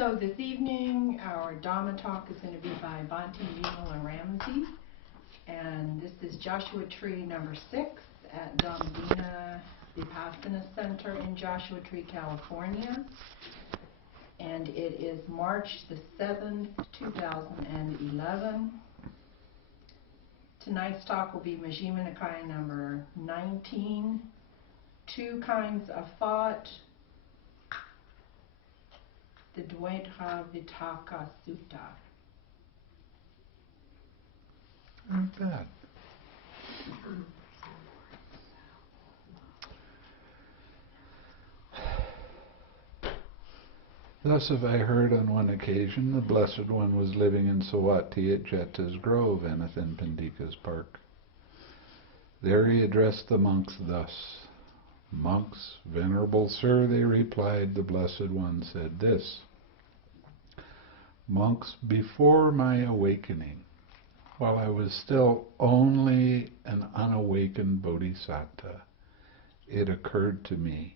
So this evening, our Dhamma talk is going to be by Bhante Vimal and Ramsey. And this is Joshua Tree number 6 at Dhammadina Vipassana Center in Joshua Tree, California. And it is March the 7th, 2011. Tonight's talk will be Majjhima Nikaya number 19, Two Kinds of Thought, the Dvedhāvitakka Sutta. Not bad. Thus have I heard on one occasion the Blessed One was living in Savatthi at Jeta's Grove, Anathan Pandika's park. There he addressed the monks thus. Monks, venerable sir, they replied, the Blessed One said this. Monks, before my awakening, while I was still only an unawakened bodhisattva, it occurred to me,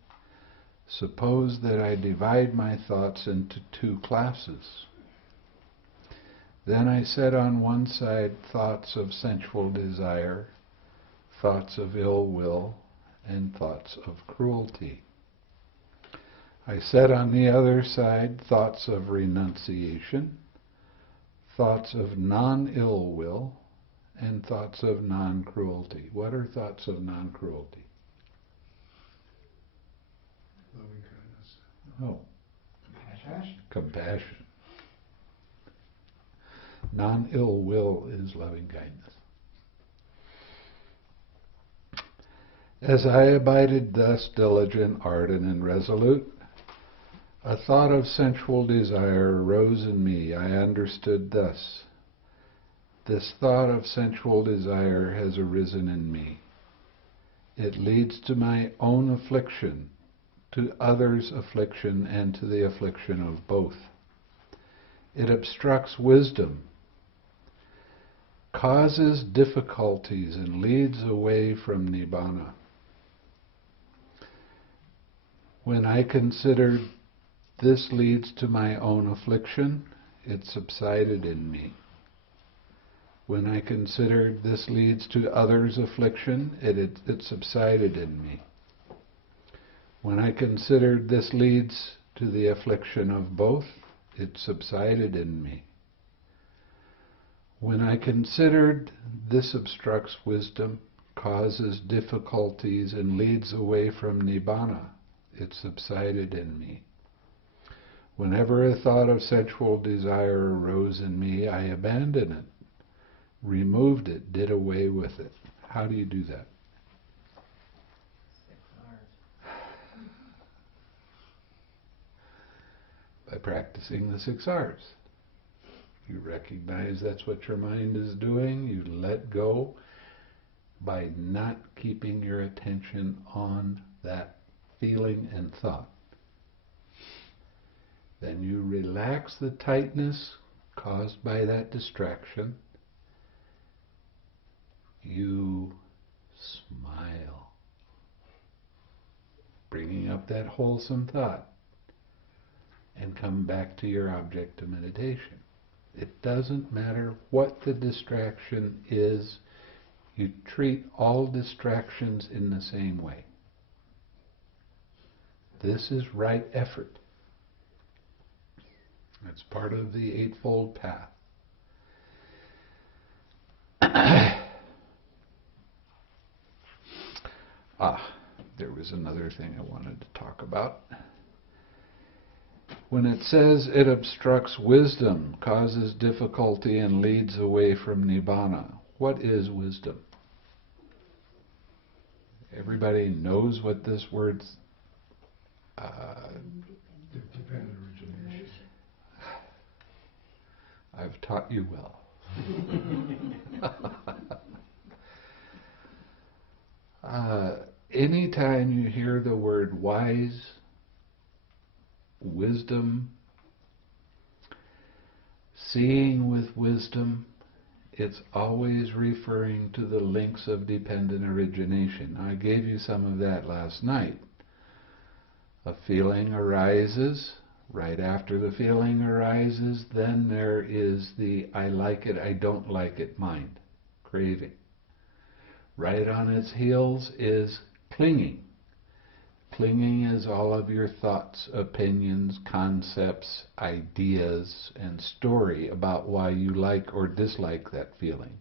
suppose that I divide my thoughts into two classes. Then I set on one side thoughts of sensual desire, thoughts of ill will, and thoughts of cruelty. I set on the other side thoughts of renunciation, thoughts of non-ill will, and thoughts of non-cruelty. What are thoughts of non-cruelty? Loving kindness. Oh. Compassion. Compassion. Non-ill will is loving kindness. As I abided thus diligent, ardent, and resolute, a thought of sensual desire arose in me. I understood thus. This thought of sensual desire has arisen in me. It leads to my own affliction, to others' affliction, and to the affliction of both. It obstructs wisdom, causes difficulties, and leads away from nibana. When I considered this leads to my own affliction, it subsided in me. When I considered this leads to others' affliction, it subsided in me. When I considered this leads to the affliction of both, it subsided in me. When I considered this obstructs wisdom, causes difficulties, and leads away from nibana, it subsided in me. Whenever a thought of sensual desire arose in me, I abandoned it, removed it, did away with it. How do you do that? By practicing the 6 R's. You recognize that's what your mind is doing. You let go by not keeping your attention on that feeling and thought. Then you relax the tightness caused by that distraction. You smile, bringing up that wholesome thought, and come back to your object of meditation. It doesn't matter what the distraction is, you treat all distractions in the same way. This is right effort. It's part of the Eightfold Path. There was another thing I wanted to talk about. When it says it obstructs wisdom, causes difficulty, and leads away from nibana, what is wisdom? Everybody knows what this word's Dependent origination. I've taught you well. Anytime you hear the word wise, wisdom, seeing with wisdom, it's always referring to the links of dependent origination. I gave you some of that last night. A feeling arises, Right after the feeling arises, then there is the I like it, I don't like it mind, craving. Right on its heels is clinging. Clinging is all of your thoughts, opinions, concepts, ideas, and story about why you like or dislike that feeling.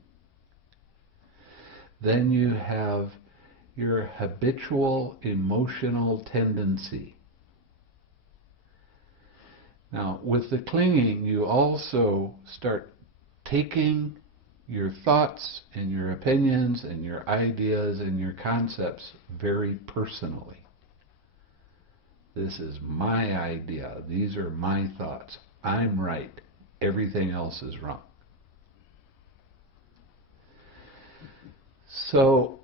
Then you have your habitual emotional tendency. Now, with the clinging, you also start taking your thoughts and your opinions and your ideas and your concepts very personally. This is my idea. These are my thoughts. I'm right. Everything else is wrong. So,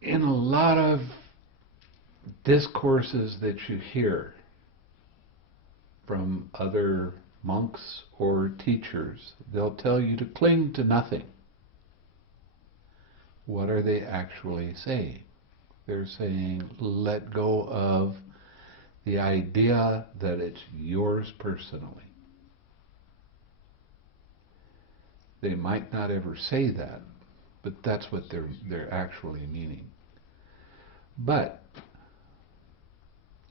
in a lot of discourses that you hear from other monks or teachers, they'll tell you to cling to nothing. What are they actually saying? They're saying, let go of the idea that it's yours personally. They might not ever say that, but that's what they're actually meaning. But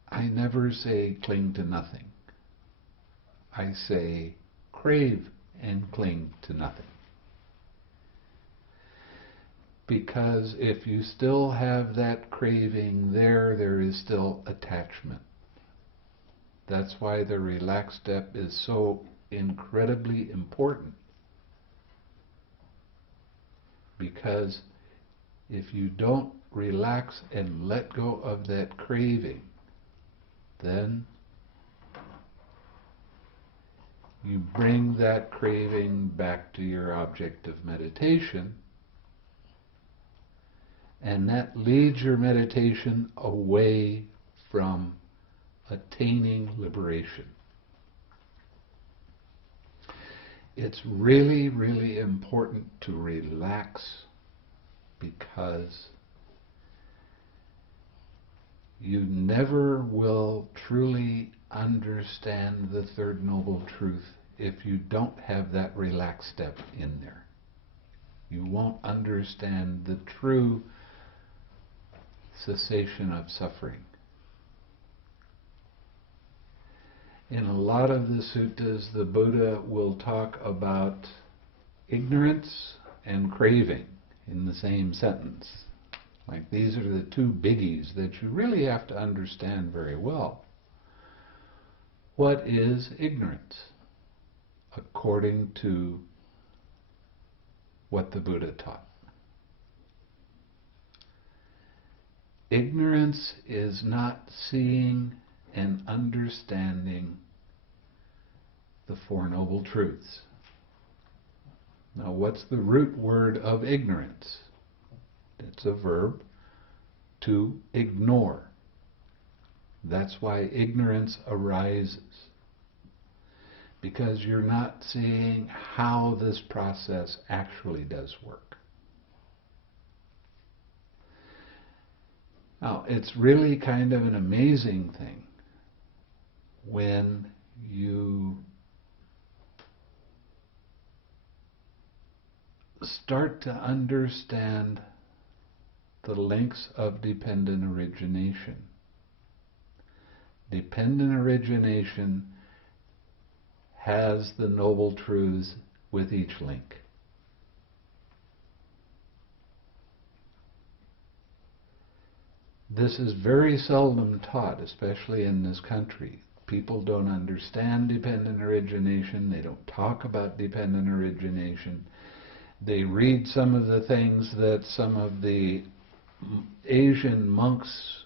I never say cling to nothing. I say crave and cling to nothing. Because if you still have that craving there is still attachment. That's why the relaxed step is so incredibly important. Because if you don't relax and let go of that craving, then you bring that craving back to your object of meditation, and that leads your meditation away from attaining liberation. It's really, really important to relax, because you never will truly understand the Third Noble Truth if you don't have that relaxed step in there. You won't understand the true cessation of suffering. In a lot of the suttas, the Buddha will talk about ignorance and craving in the same sentence. Like, these are the two biggies that you really have to understand very well. What is ignorance? According to what the Buddha taught. Ignorance is not seeing and understanding the Four Noble Truths. Now, what's the root word of ignorance? It's a verb, to ignore. That's why ignorance arises. Because you're not seeing how this process actually does work. Now, it's really kind of an amazing thing when you start to understand the links of dependent origination. Dependent origination has the noble truths with each link. This is very seldom taught, especially in this country. People don't understand dependent origination. They don't talk about dependent origination. They read some of the things that some of the Asian monks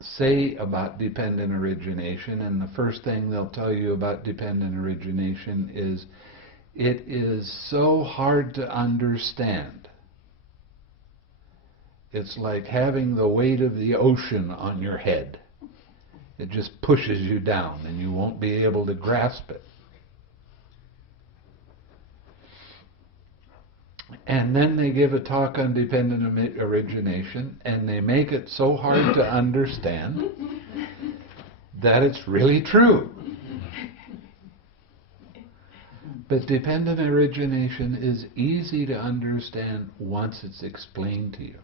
say about dependent origination, and the first thing they'll tell you about dependent origination is, it is so hard to understand. It's like having the weight of the ocean on your head. It just pushes you down and you won't be able to grasp it. And then they give a talk on dependent origination, and they make it so hard to understand that it's really true. But dependent origination is easy to understand once it's explained to you.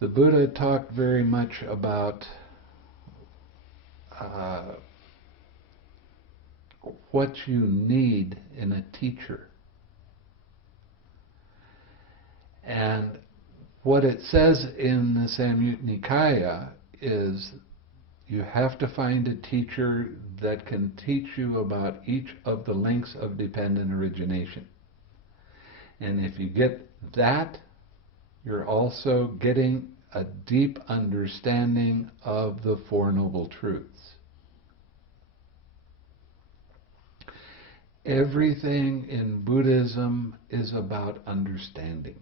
The Buddha talked very much about what you need in a teacher. And what it says in the Samyutta Nikaya is you have to find a teacher that can teach you about each of the links of dependent origination. And if you get that, you're also getting a deep understanding of the Four Noble Truths. Everything in Buddhism is about understanding.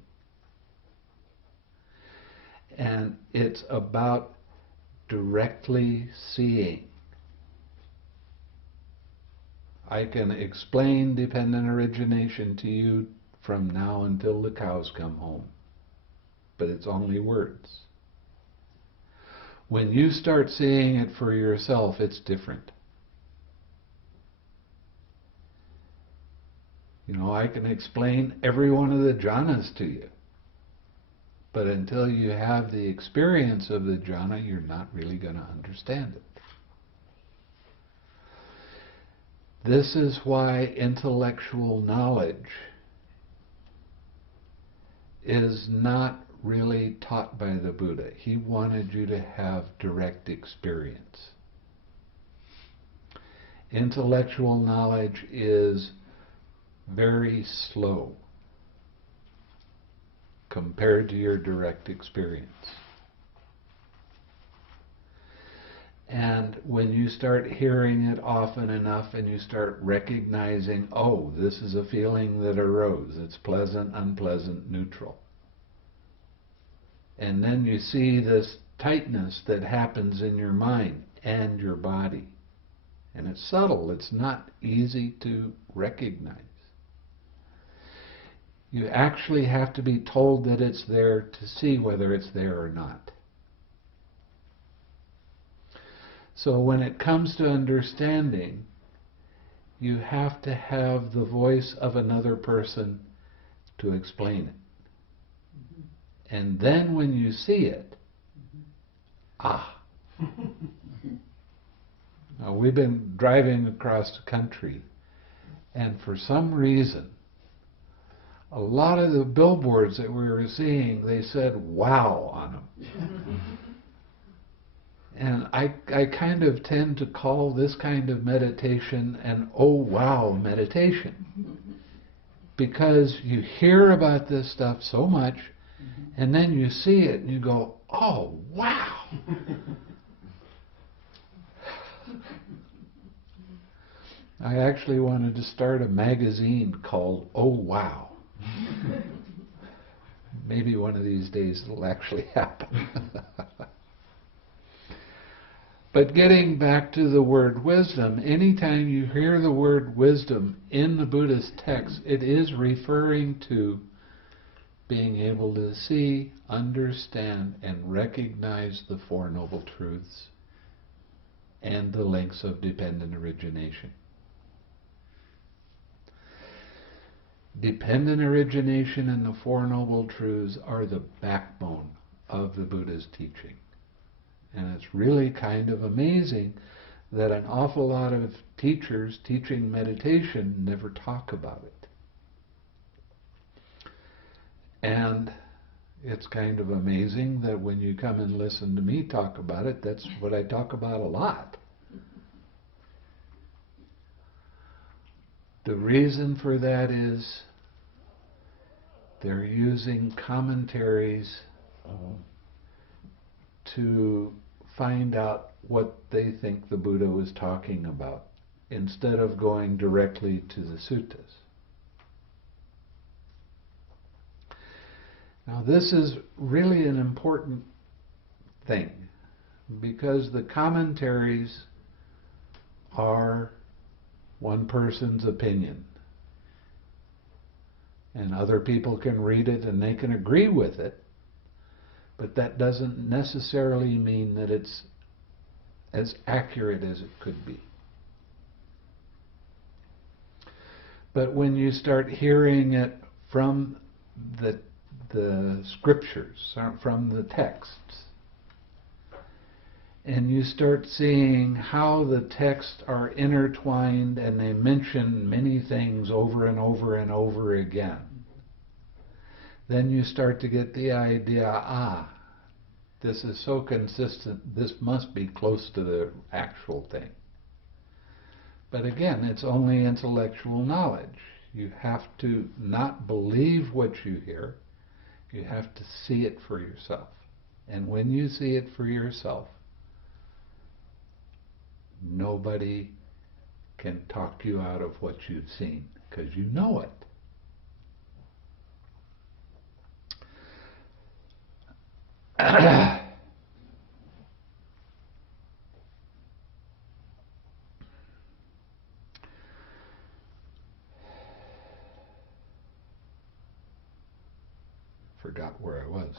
And it's about directly seeing. I can explain dependent origination to you from now until the cows come home, but it's only words. When you start seeing it for yourself, it's different. You know, I can explain every one of the jhanas to you, but until you have the experience of the jhana, you're not really going to understand it. This is why intellectual knowledge is not really taught by the Buddha. He wanted you to have direct experience. Intellectual knowledge is very slow compared to your direct experience. And when you start hearing it often enough and you start recognizing, oh, this is a feeling that arose, it's pleasant, unpleasant, neutral. And then you see this tightness that happens in your mind and your body. And it's subtle, it's not easy to recognize. You actually have to be told that it's there to see whether it's there or not. So when it comes to understanding, you have to have the voice of another person to explain it. And then when you see it, Now, we've been driving across the country, and for some reason, a lot of the billboards that we were seeing, they said "wow" on them. And I kind of tend to call this kind of meditation an "oh wow" meditation. Because you hear about this stuff so much, and then you see it and you go, "oh wow." I actually wanted to start a magazine called "Oh Wow." Maybe one of these days it'll actually happen. But getting back to the word wisdom, anytime you hear the word wisdom in the Buddhist text, it is referring to being able to see, understand, and recognize the Four Noble Truths and the links of dependent origination. Dependent origination and the Four Noble Truths are the backbone of the Buddha's teaching. And it's really kind of amazing that an awful lot of teachers teaching meditation never talk about it. And it's kind of amazing that when you come and listen to me talk about it, that's what I talk about a lot. The reason for that is they're using commentaries to find out what they think the Buddha was talking about, instead of going directly to the suttas. Now this is really an important thing, because the commentaries are one person's opinion. And other people can read it and they can agree with it, but that doesn't necessarily mean that it's as accurate as it could be. But when you start hearing it from the scriptures, from the texts, and you start seeing how the texts are intertwined and they mention many things over and over and over again, then you start to get the idea, this is so consistent, this must be close to the actual thing. But again, it's only intellectual knowledge. You have to not believe what you hear, you have to see it for yourself. And when you see it for yourself, nobody can talk you out of what you've seen, because you know it. Forgot where I was.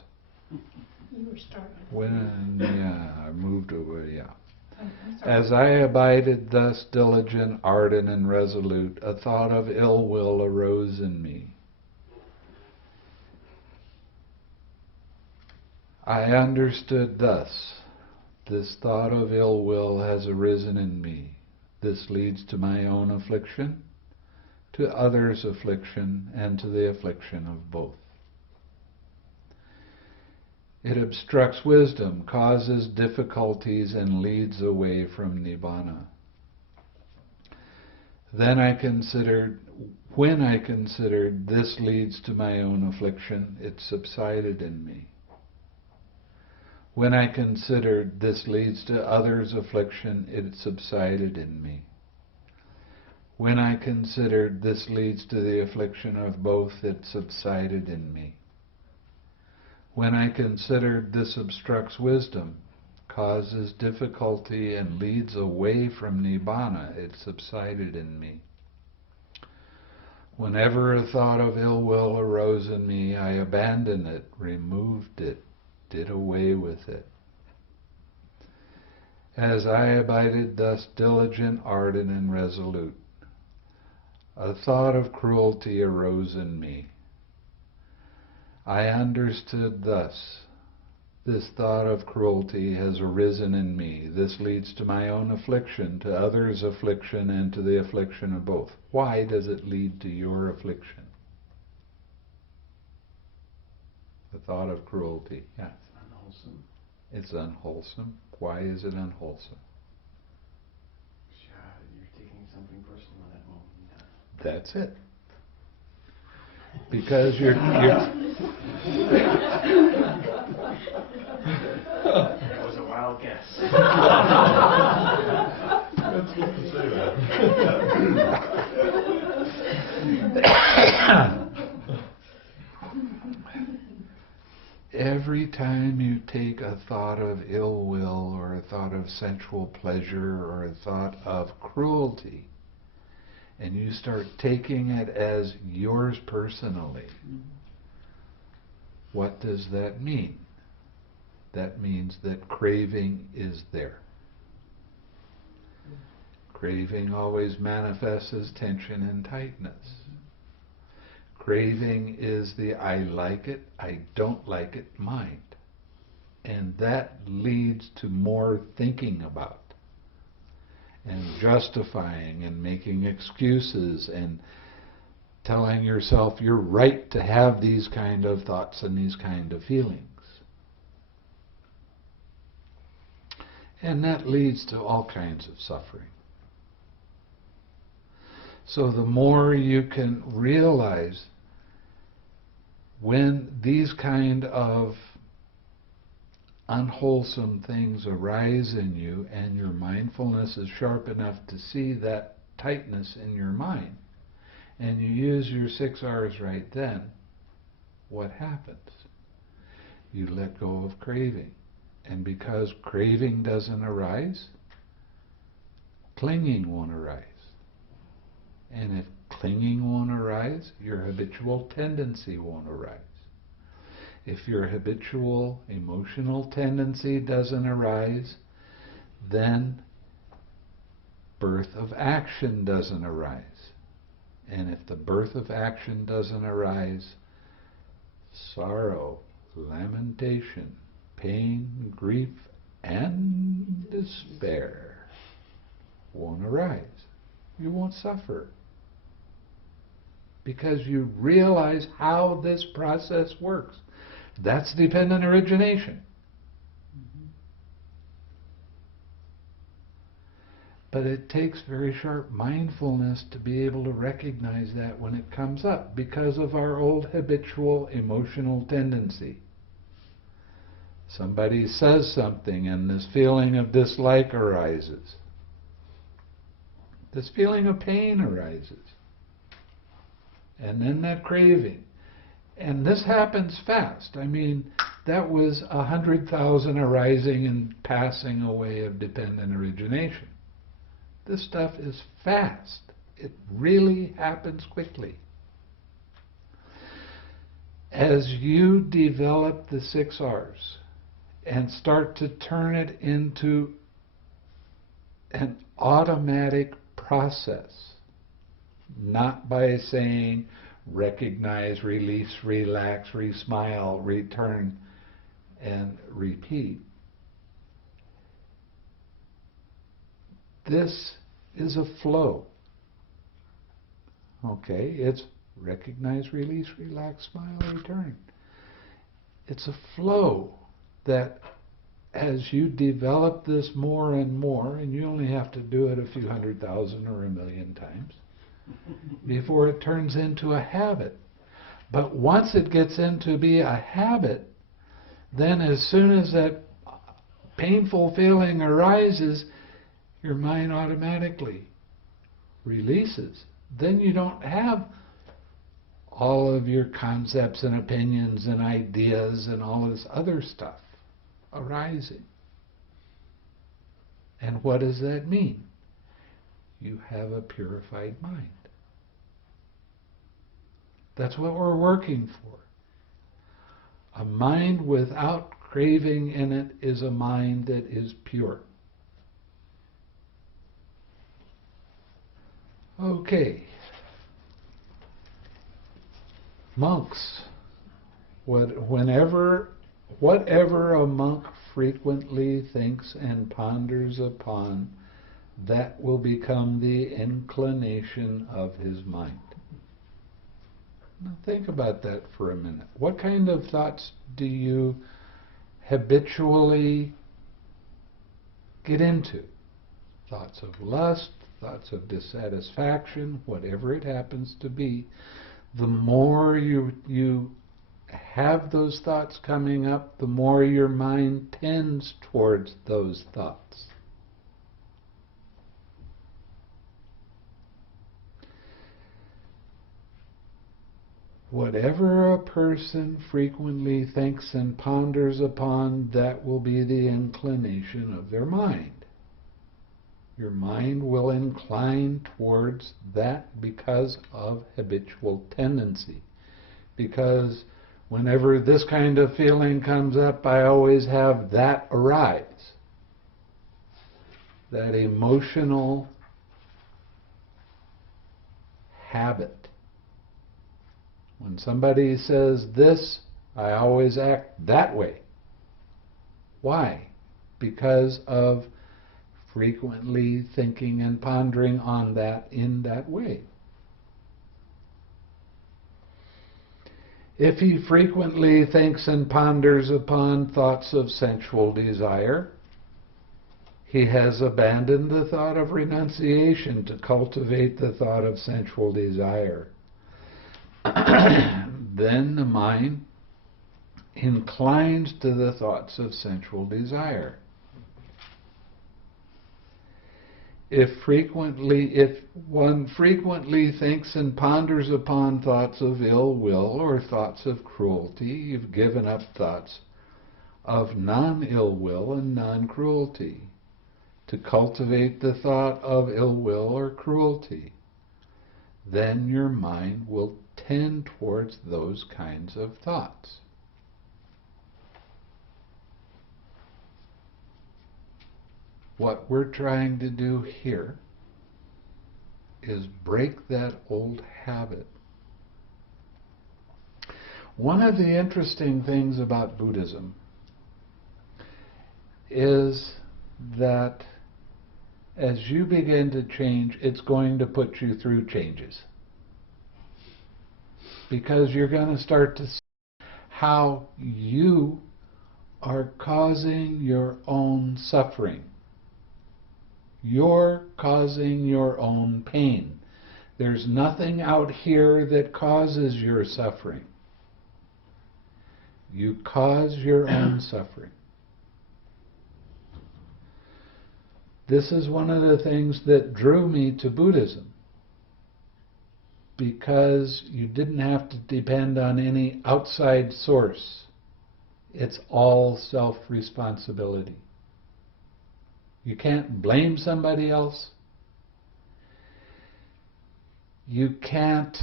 You were starting. I moved away, I'm sorry. As I abided thus diligent, ardent, and resolute, a thought of ill will arose in me. I understood thus, this thought of ill will has arisen in me. This leads to my own affliction, to others' affliction, and to the affliction of both. It obstructs wisdom, causes difficulties, and leads away from nibana. When I considered this leads to my own affliction, it subsided in me. When I considered this leads to others' affliction, it subsided in me. When I considered this leads to the affliction of both, it subsided in me. When I considered this obstructs wisdom, causes difficulty, and leads away from nibana, it subsided in me. Whenever a thought of ill will arose in me, I abandoned it, removed it, did away with it. As I abided thus diligent, ardent, and resolute, a thought of cruelty arose in me. I understood thus, this thought of cruelty has arisen in me. This leads to my own affliction, to others' affliction, and to the affliction of both. Why does it lead to your affliction? The thought of cruelty. Yeah. Unwholesome. It's unwholesome. Why is it unwholesome? You're taking something personal in that moment. That's it. Because you're That was a wild guess. That's supposed to say that. every time you take a thought of ill will or a thought of sensual pleasure or a thought of cruelty, and you start taking it as yours personally, what does that mean? That means that craving is there. Craving always manifests as tension and tightness. Craving is the I like it, I don't like it mind. And that leads to more thinking about and justifying and making excuses and telling yourself you're right to have these kind of thoughts and these kind of feelings. And that leads to all kinds of suffering. So the more you can realize when these kind of unwholesome things arise in you and your mindfulness is sharp enough to see that tightness in your mind, and you use your 6 R's right then, what happens? You let go of craving. And because craving doesn't arise, clinging won't arise. And if clinging won't arise, your habitual tendency won't arise. If your habitual emotional tendency doesn't arise, then birth of action doesn't arise. And if the birth of action doesn't arise, sorrow, lamentation, pain, grief, and despair won't arise. You won't suffer. Because you realize how this process works. That's dependent origination. But it takes very sharp mindfulness to be able to recognize that when it comes up because of our old habitual emotional tendency. Somebody says something and this feeling of dislike arises. This feeling of pain arises. And then that craving. And this happens fast. I mean, that was 100,000 arising and passing away of dependent origination. This stuff is fast. It really happens quickly. As you develop the 6 R's and start to turn it into an automatic process, not by saying recognize, release, relax, re-smile, return, and repeat. This is a flow. Okay, it's recognize, release, relax, smile, return. It's a flow that as you develop this more and more, and you only have to do it a few 100,000 or 1,000,000 times before it turns into a habit. But once it gets into be a habit, then as soon as that painful feeling arises, your mind automatically releases. Then you don't have all of your concepts and opinions and ideas and all this other stuff arising. And what does that mean? You have a purified mind. That's what we're working for. A mind without craving in it is a mind that is pure. Okay. Monks. Whatever a monk frequently thinks and ponders upon, that will become the inclination of his mind. Now think about that for a minute. What kind of thoughts do you habitually get into? Thoughts of lust, thoughts of dissatisfaction, whatever it happens to be. The more you have those thoughts coming up, the more your mind tends towards those thoughts. Whatever a person frequently thinks and ponders upon, that will be the inclination of their mind. Your mind will incline towards that because of habitual tendency. Because whenever this kind of feeling comes up, I always have that arise. That emotional habit. When somebody says this, I always act that way. Why? Because of frequently thinking and pondering on that in that way. If he frequently thinks and ponders upon thoughts of sensual desire, he has abandoned the thought of renunciation to cultivate the thought of sensual desire. Then the mind inclines to the thoughts of sensual desire. If one frequently thinks and ponders upon thoughts of ill will or thoughts of cruelty, you've given up thoughts of non-ill will and non-cruelty to cultivate the thought of ill will or cruelty. then your mind will tend towards those kinds of thoughts. What we're trying to do here is break that old habit. One of the interesting things about Buddhism is that as you begin to change, it's going to put you through changes. Because you're going to start to see how you are causing your own suffering. You're causing your own pain. There's nothing out here that causes your suffering. You cause your own suffering. This is one of the things that drew me to Buddhism, because you didn't have to depend on any outside source. It's all self-responsibility. You can't blame somebody else. You can't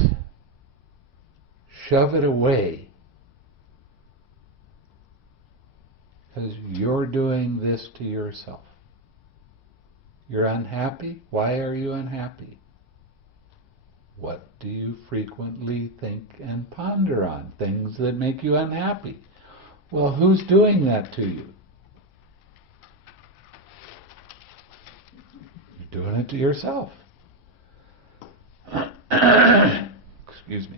shove it away because you're doing this to yourself. You're unhappy? Why are you unhappy? What do you frequently think and ponder on? Things that make you unhappy. Well, who's doing that to you? You're doing it to yourself. Excuse me.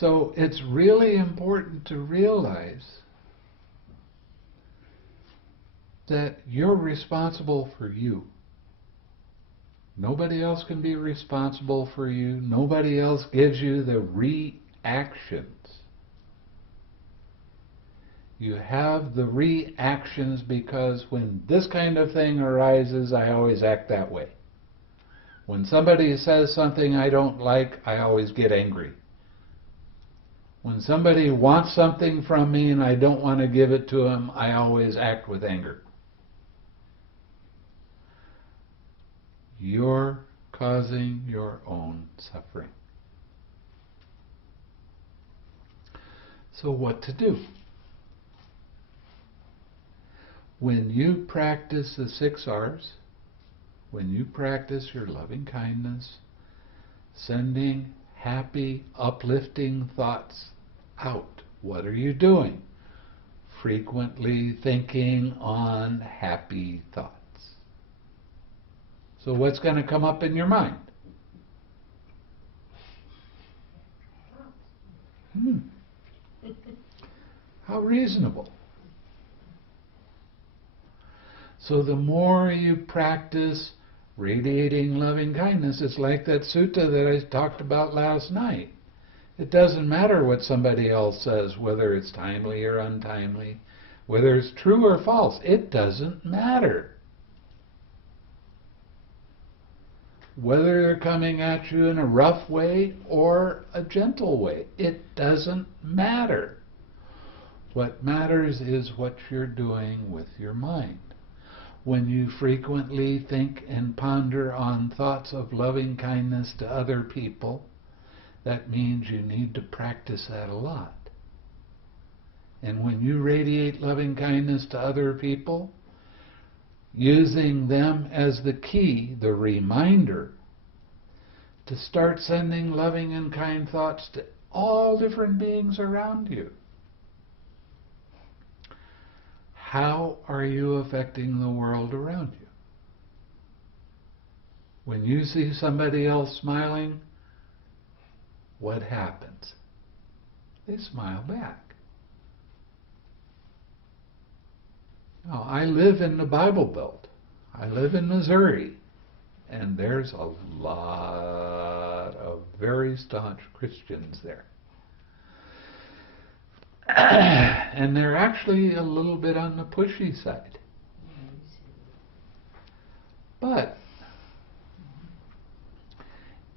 So it's really important to realize that you're responsible for you. Nobody else can be responsible for you. Nobody else gives you the reactions. You have the reactions because when this kind of thing arises, I always act that way. When somebody says something I don't like, I always get angry. When somebody wants something from me and I don't want to give it to them, I always act with anger. You're causing your own suffering. So what to do? When you practice the 6 R's, when you practice your loving kindness, sending happy, uplifting thoughts out, what are you doing? Frequently thinking on happy thoughts. So what's going to come up in your mind? How reasonable. So the more you practice radiating loving kindness, it's like that sutta that I talked about last night. It doesn't matter what somebody else says, whether it's timely or untimely, whether it's true or false. It doesn't matter. Whether they're coming at you in a rough way or a gentle way, it doesn't matter. What matters is what you're doing with your mind. When you frequently think and ponder on thoughts of loving kindness to other people, that means you need to practice that a lot. And when you radiate loving kindness to other people, using them as the key, the reminder, to start sending loving and kind thoughts to all different beings around you. How are you affecting the world around you? When you see somebody else smiling, what happens? They smile back. Now, I live in the Bible Belt. I live in Missouri. And there's a lot of very staunch Christians there. And they're actually a little bit on the pushy side. But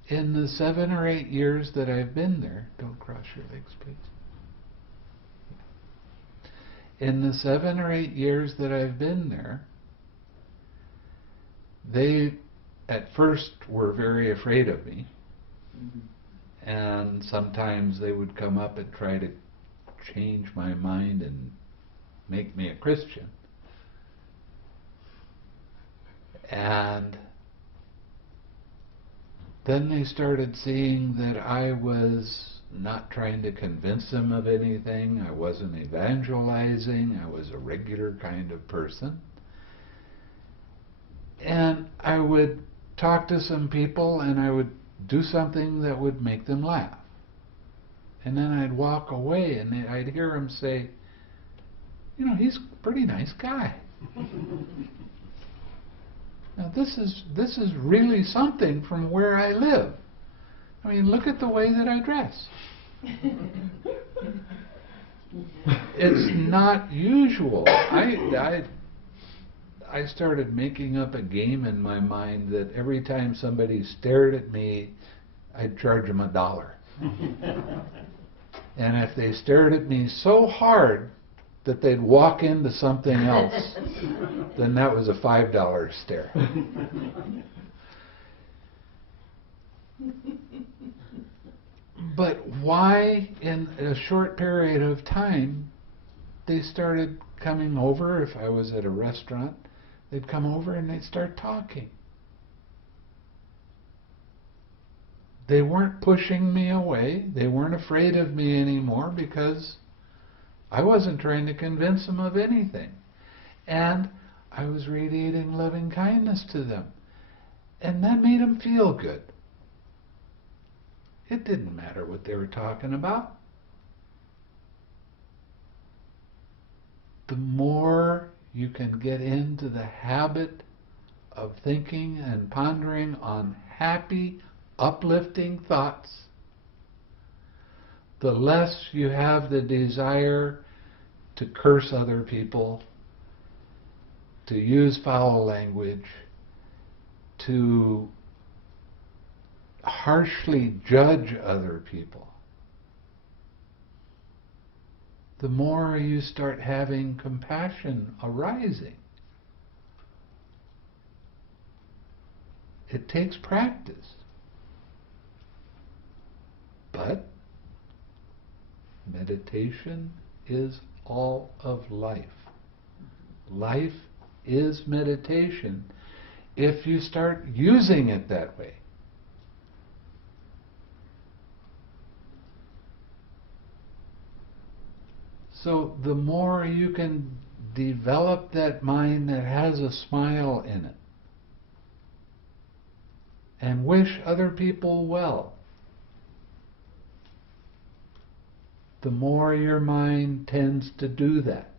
in the 7 or 8 years that I've been there, don't cross your legs, please. In the 7 or 8 years that I've been there, they at first were very afraid of me. And sometimes they would come up and try to change my mind and make me a Christian. And then they started seeing that I was not trying to convince them of anything. I wasn't evangelizing. I was a regular kind of person. And I would talk to some people and I would do something that would make them laugh. And then I'd walk away and I'd hear them say, you know, he's a pretty nice guy. Now this is really something from where I live. I mean, look at the way that I dress. It's not usual. I started making up a game in my mind that every time somebody stared at me, I'd charge them $1. And if they stared at me so hard that they'd walk into something else, then that was a $5 stare. But why in a short period of time they started coming over? If I was at a restaurant, they'd come over and they'd start talking. They weren't pushing me away. They weren't afraid of me anymore because I wasn't trying to convince them of anything. And I was radiating loving kindness to them. And that made them feel good. It didn't matter what they were talking about. The more you can get into the habit of thinking and pondering on happy, uplifting thoughts, the less you have the desire to curse other people, to use foul language, to harshly judge other people. The more you start having compassion arising. It takes practice. But meditation is all of life. Life is meditation if you start using it that way. So the more you can develop that mind that has a smile in it and wish other people well, the more your mind tends to do that.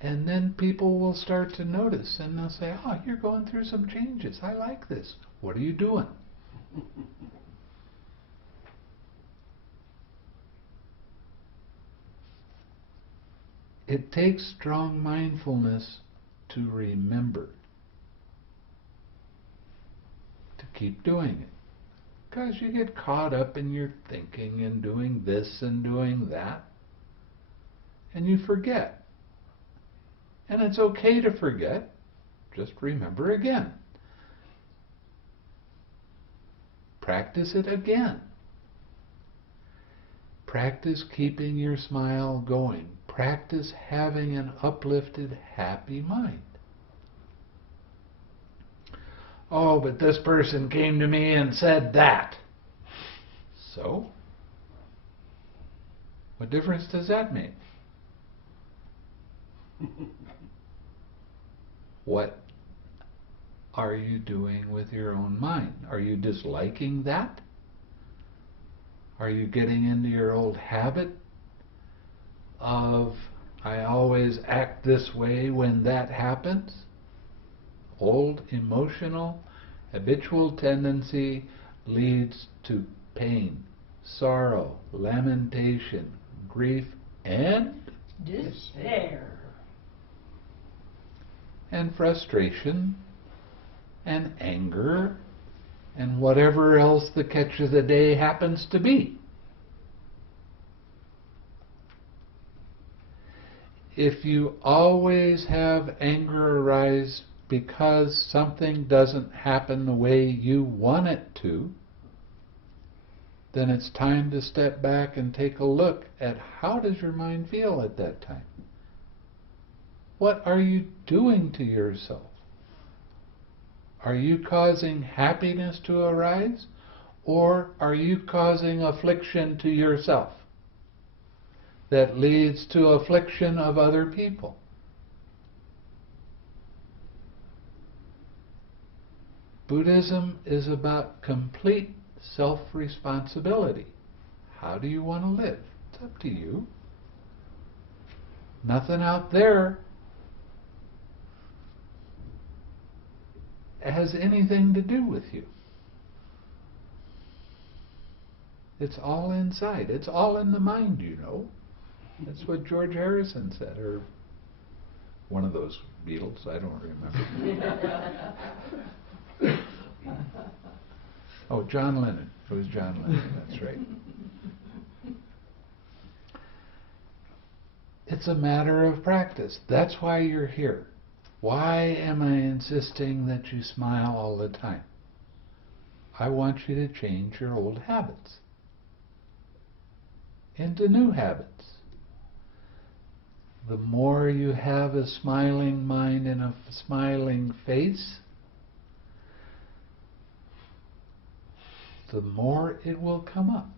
And then people will start to notice and they'll say, oh, you're going through some changes. I like this. What are you doing? It takes strong mindfulness to remember, to keep doing it. Because you get caught up in your thinking and doing this and doing that, and you forget. And it's okay to forget. Just remember again. Practice it again. Practice keeping your smile going. Practice having an uplifted, happy mind. Oh, but this person came to me and said that. So? What difference does that make? What are you doing with your own mind? Are you disliking that? Are you getting into your old habit of, I always act this way when that happens? Old emotional, habitual tendency leads to pain, sorrow, lamentation, grief, and despair. And frustration and anger and whatever else the catch of the day happens to be. If you always have anger arise because something doesn't happen the way you want it to, then it's time to step back and take a look at how does your mind feel at that time. What are you doing to yourself? Are you causing happiness to arise, or are you causing affliction to yourself that leads to affliction of other people? Buddhism is about complete self-responsibility. How do you want to live? It's up to you. Nothing out there has anything to do with you. It's all inside. It's all in the mind, you know. That's what George Harrison said, or one of those Beatles, I don't remember. Oh, John Lennon. It was John Lennon, that's right. It's a matter of practice. That's why you're here. Why am I insisting that you smile all the time? I want you to change your old habits into new habits. The more you have a smiling mind and a smiling face, the more it will come up.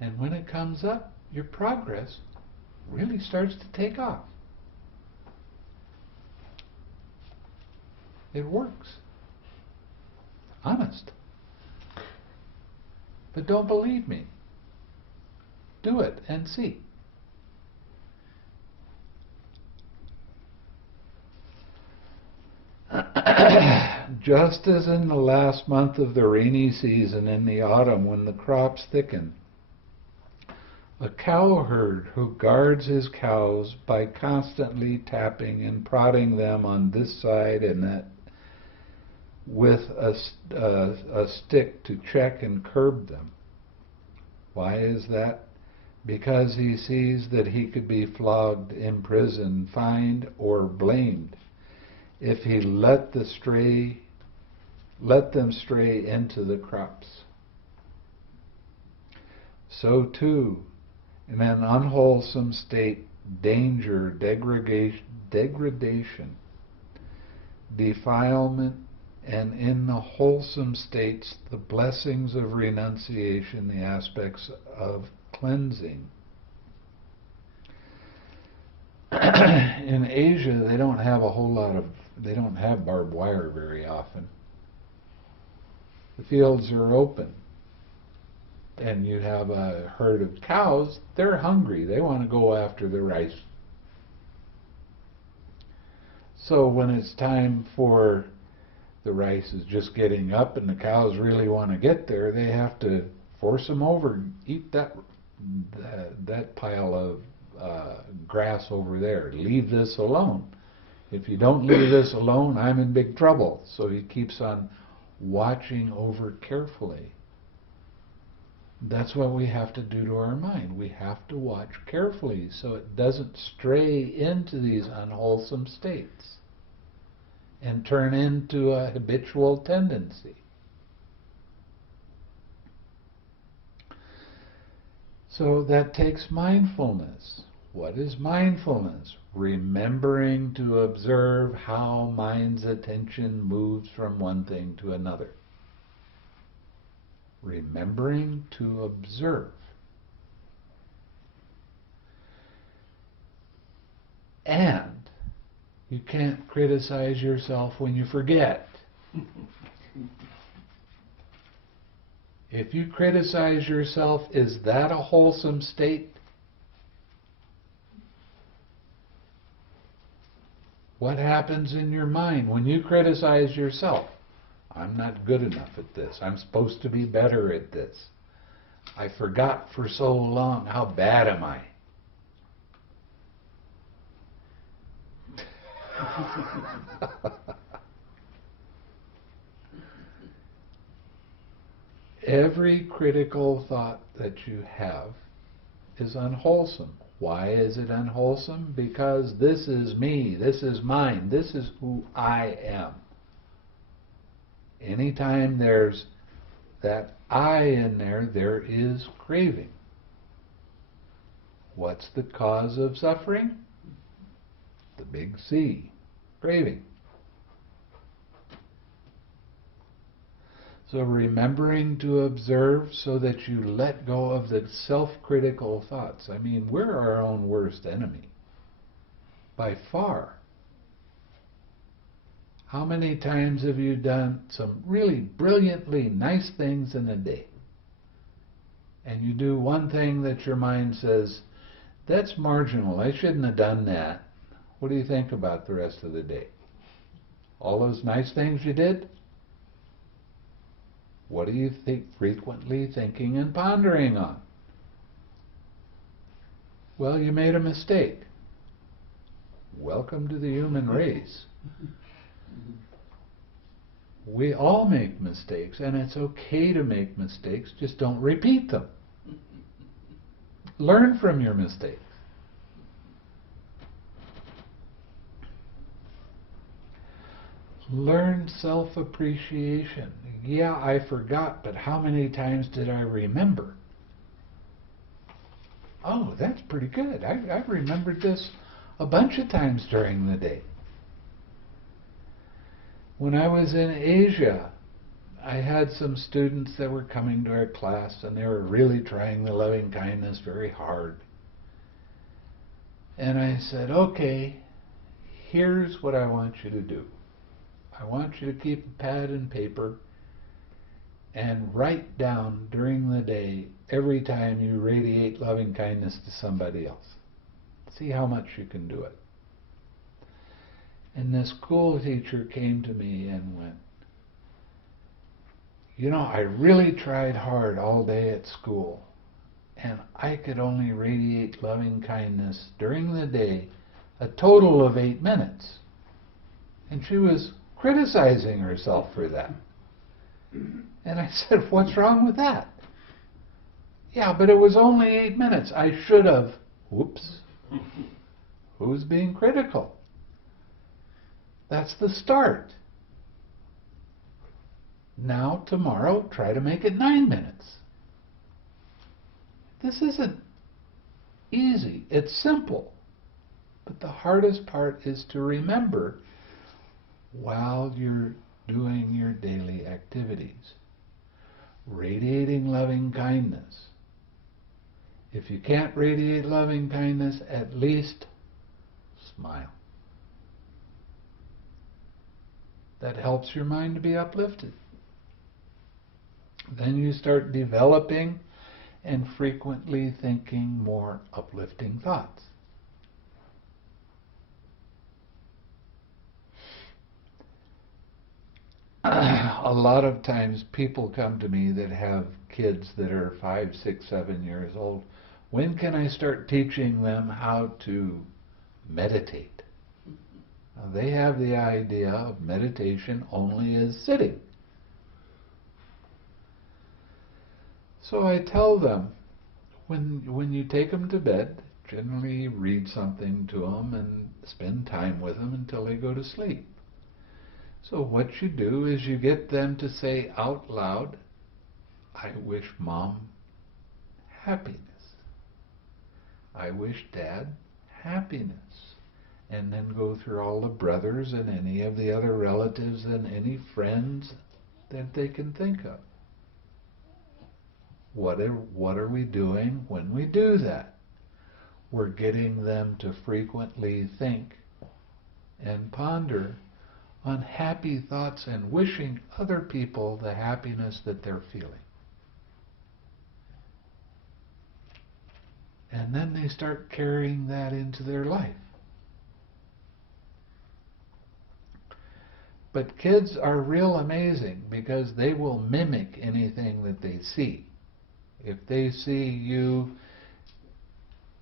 And when it comes up, your progress really starts to take off. It works. Honest. But don't believe me. Do it and see. Just as in the last month of the rainy season in the autumn when the crops thicken, a cowherd who guards his cows by constantly tapping and prodding them on this side and that with a stick to check and curb them. Why is that? Because he sees that he could be flogged, imprisoned, fined, or blamed if he let them stray into the crops. So too, in an unwholesome state, danger, degradation, defilement, and in the wholesome states, the blessings of renunciation, the aspects of cleansing. In Asia, they don't have they don't have barbed wire very often. The fields are open. And you have a herd of cows, they're hungry. They want to go after the rice. So when it's time for the rice is just getting up and the cows really want to get there, they have to force them over, eat that pile of grass over there. Leave this alone. If you don't leave this alone, I'm in big trouble. So he keeps on watching over carefully. That's what we have to do to our mind. We have to watch carefully so it doesn't stray into these unwholesome states and turn into a habitual tendency. So that takes mindfulness. What is mindfulness? Remembering to observe how mind's attention moves from one thing to another. Remembering to observe. And you can't criticize yourself when you forget. If you criticize yourself, is that a wholesome state? What happens in your mind when you criticize yourself? I'm not good enough at this. I'm supposed to be better at this. I forgot for so long. How bad am I? Every critical thought that you have is unwholesome. Why is it unwholesome? Because this is me, this is mine, this is who I am. Anytime there's that I in there, there is craving. What's the cause of suffering? The big C, craving. So remembering to observe so that you let go of the self-critical thoughts. I mean, we're our own worst enemy, by far. How many times have you done some really brilliantly nice things in a day? And you do one thing that your mind says, that's marginal, I shouldn't have done that. What do you think about the rest of the day? All those nice things you did? What are you frequently thinking and pondering on? Well, you made a mistake. Welcome to the human race. We all make mistakes, and it's okay to make mistakes, just don't repeat them. Learn from your mistakes. Learn self-appreciation. Yeah, I forgot, but how many times did I remember? Oh, that's pretty good. I've remembered this a bunch of times during the day. When I was in Asia, I had some students that were coming to our class, and they were really trying the loving kindness very hard. And I said, okay, here's what I want you to do. I want you to keep a pad and paper and write down during the day every time you radiate loving kindness to somebody else. See how much you can do it. And this school teacher came to me and went, you know, I really tried hard all day at school, and I could only radiate loving kindness during the day a total of 8 minutes. And she was criticizing herself for that. And I said, what's wrong with that? Yeah, but it was only 8 minutes. I should have. Whoops. Who's being critical? That's the start. Now, tomorrow, try to make it 9 minutes. This isn't easy. It's simple. But the hardest part is to remember while you're doing your daily activities. Radiating loving kindness. If you can't radiate loving kindness, at least smile. That helps your mind to be uplifted. Then you start developing and frequently thinking more uplifting thoughts. A lot of times people come to me that have kids that are 5, 6, 7 years old. When can I start teaching them how to meditate? Now, they have the idea of meditation only as sitting. So I tell them, when you take them to bed, generally read something to them and spend time with them until they go to sleep. So what you do is you get them to say out loud, I wish Mom happiness. I wish Dad happiness. And then go through all the brothers and any of the other relatives and any friends that they can think of. What are we doing when we do that? We're getting them to frequently think and ponder on happy thoughts and wishing other people the happiness that they're feeling. And then they start carrying that into their life. But kids are real amazing because they will mimic anything that they see. If they see you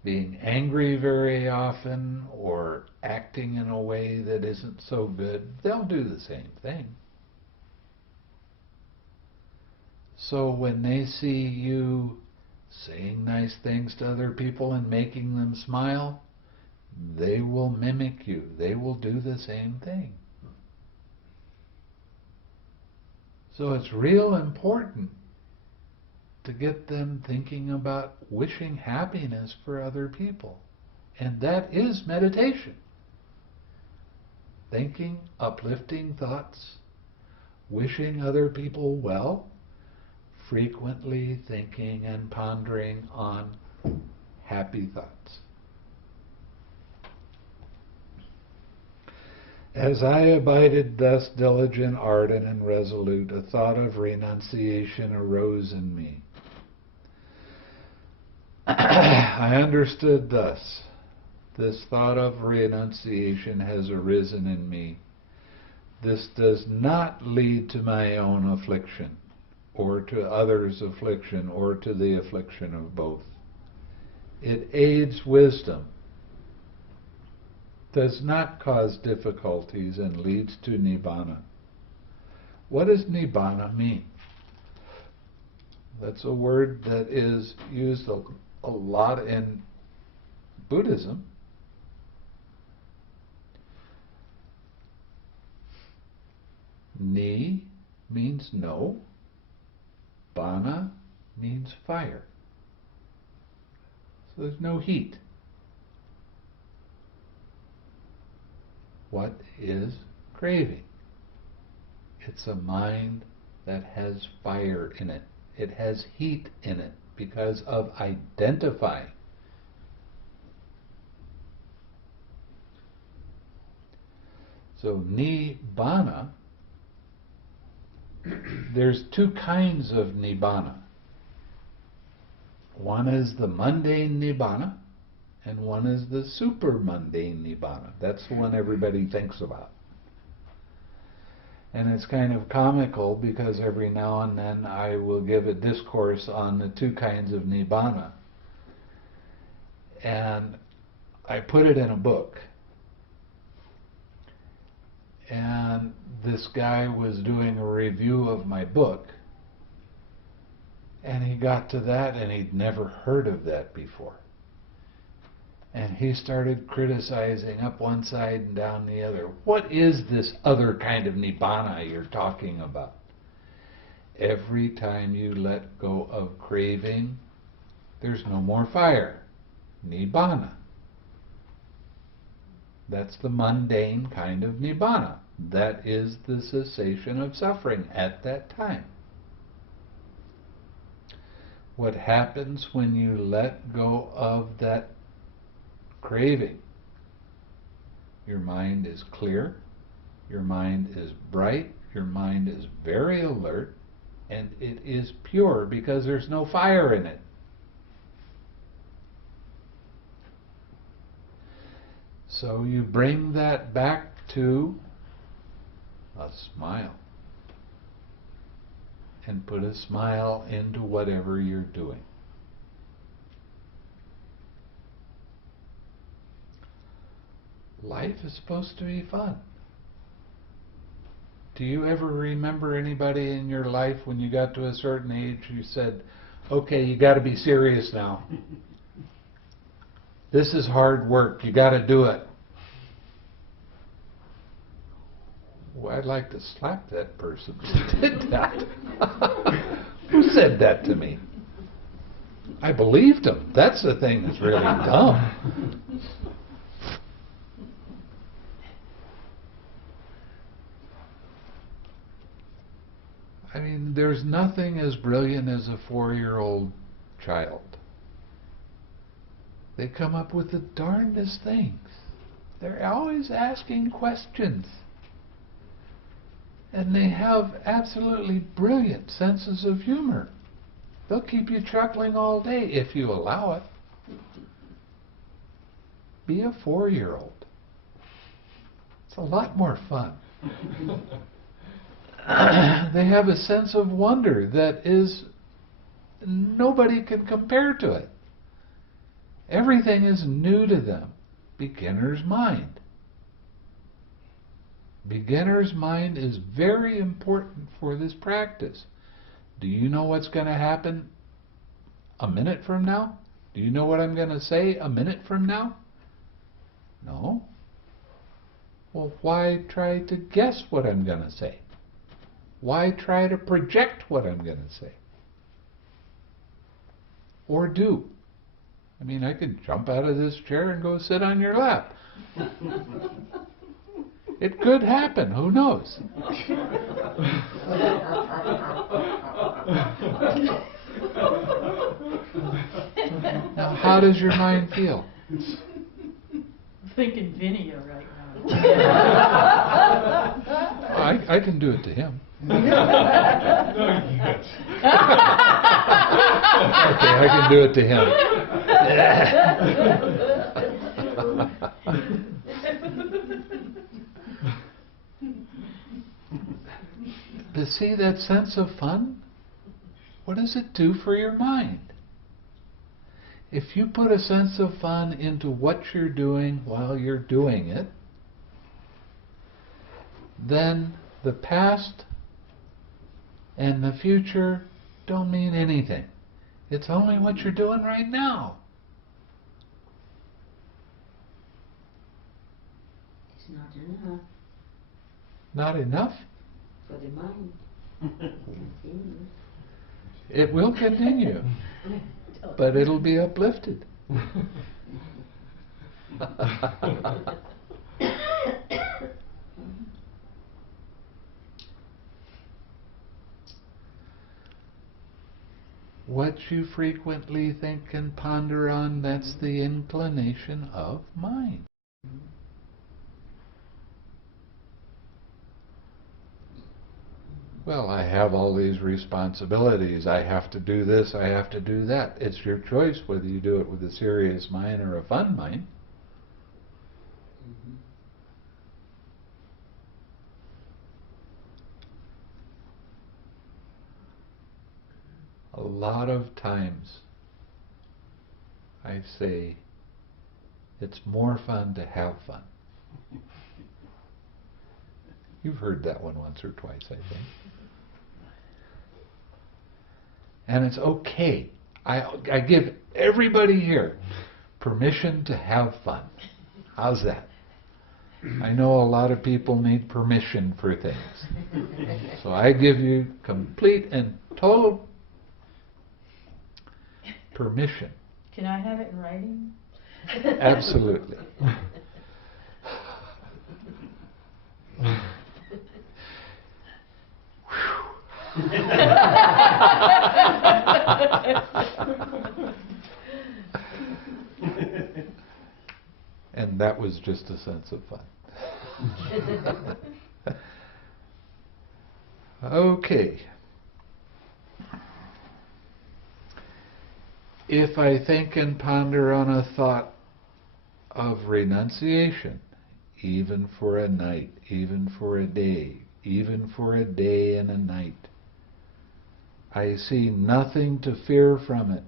being angry very often or acting in a way that isn't so good, they'll do the same thing. So when they see you saying nice things to other people and making them smile, they will mimic you. They will do the same thing. So it's real important to get them thinking about wishing happiness for other people. And that is meditation. Thinking uplifting thoughts, wishing other people well, frequently thinking and pondering on happy thoughts. As I abided thus diligent, ardent, and resolute, a thought of renunciation arose in me. I understood thus: this thought of renunciation has arisen in me. This does not lead to my own affliction, or to others' affliction, or to the affliction of both. It aids wisdom, does not cause difficulties, and leads to nibana. What does nibana mean? That's a word that is used a lot in Buddhism. Ni means no. Bana means fire. So there's no heat. What is craving? It's a mind that has fire in it. It has heat in it because of identifying. So nibana, there's two kinds of nibana. One is the mundane nibana, and one is the super mundane nibana. That's the one everybody thinks about. And it's kind of comical because every now and then I will give a discourse on the two kinds of nibana. And I put it in a book. And this guy was doing a review of my book. And he got to that and he'd never heard of that before. And he started criticizing up one side and down the other. What is this other kind of nibana you're talking about? Every time you let go of craving, there's no more fire. Nibana. That's the mundane kind of nibana. That is the cessation of suffering at that time. What happens when you let go of that craving? Your mind is clear, your mind is bright, your mind is very alert, and it is pure because there's no fire in it. So you bring that back to a smile. And put a smile into whatever you're doing. Life is supposed to be fun. Do you ever remember anybody in your life when you got to a certain age who said, okay, you got to be serious now. This is hard work. You got to do it. Well, I'd like to slap that person who did that. Who said that to me? I believed him. That's the thing that's really dumb. I mean, there's nothing as brilliant as a 4-year-old child. They come up with the darndest things. They're always asking questions. And they have absolutely brilliant senses of humor. They'll keep you chuckling all day if you allow it. Be a 4-year-old. It's a lot more fun. They have a sense of wonder that is, nobody can compare to it. Everything is new to them. Beginner's mind. Beginner's mind is very important for this practice Do you know what's going to happen a minute from now? Do you know what I'm going to say a minute from now? No. Well, why try to guess what I'm going to say? Why try to project what I'm going to say? Or do? I mean, I could jump out of this chair and go sit on your lap. It could happen, who knows? Now, how does your mind feel? I'm thinking Vinny right now. I can do it to him. No, you can't. Okay, I can do it to him. But see that sense of fun? What does it do for your mind? If you put a sense of fun into what you're doing while you're doing it, then the past and the future don't mean anything. It's only what you're doing right now. It's not enough Not enough? for the mind. Continues. It will continue, but it'll be uplifted. What you frequently think and ponder on, that's the inclination of mind. Well, I have all these responsibilities. I have to do this, I have to do that. It's your choice whether you do it with a serious mind or a fun mind. A lot of times I say it's more fun to have fun. You've heard that one once or twice, I think. And it's okay. I give everybody here permission to have fun. How's that? I know a lot of people need permission for things. So I give you complete and total permission. Can I have it in writing? Absolutely. And that was just a sense of fun. Okay. If I think and ponder on a thought of renunciation, even for a night, even for a day, even for a day and a night, I see nothing to fear from it.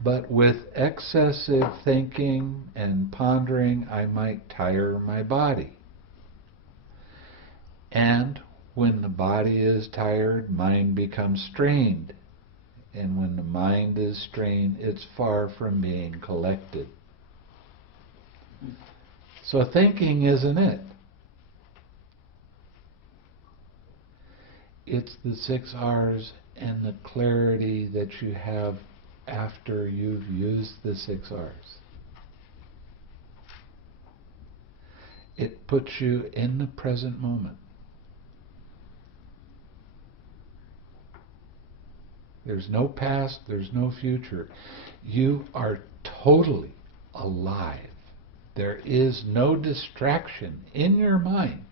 But with excessive thinking and pondering, I might tire my body. And when the body is tired, mind becomes strained. And when the mind is strained, it's far from being collected. So thinking isn't it. It's the 6 R's and the clarity that you have after you've used the 6 R's. It puts you in the present moment. There's no past, there's no future. You are totally alive. There is no distraction in your mind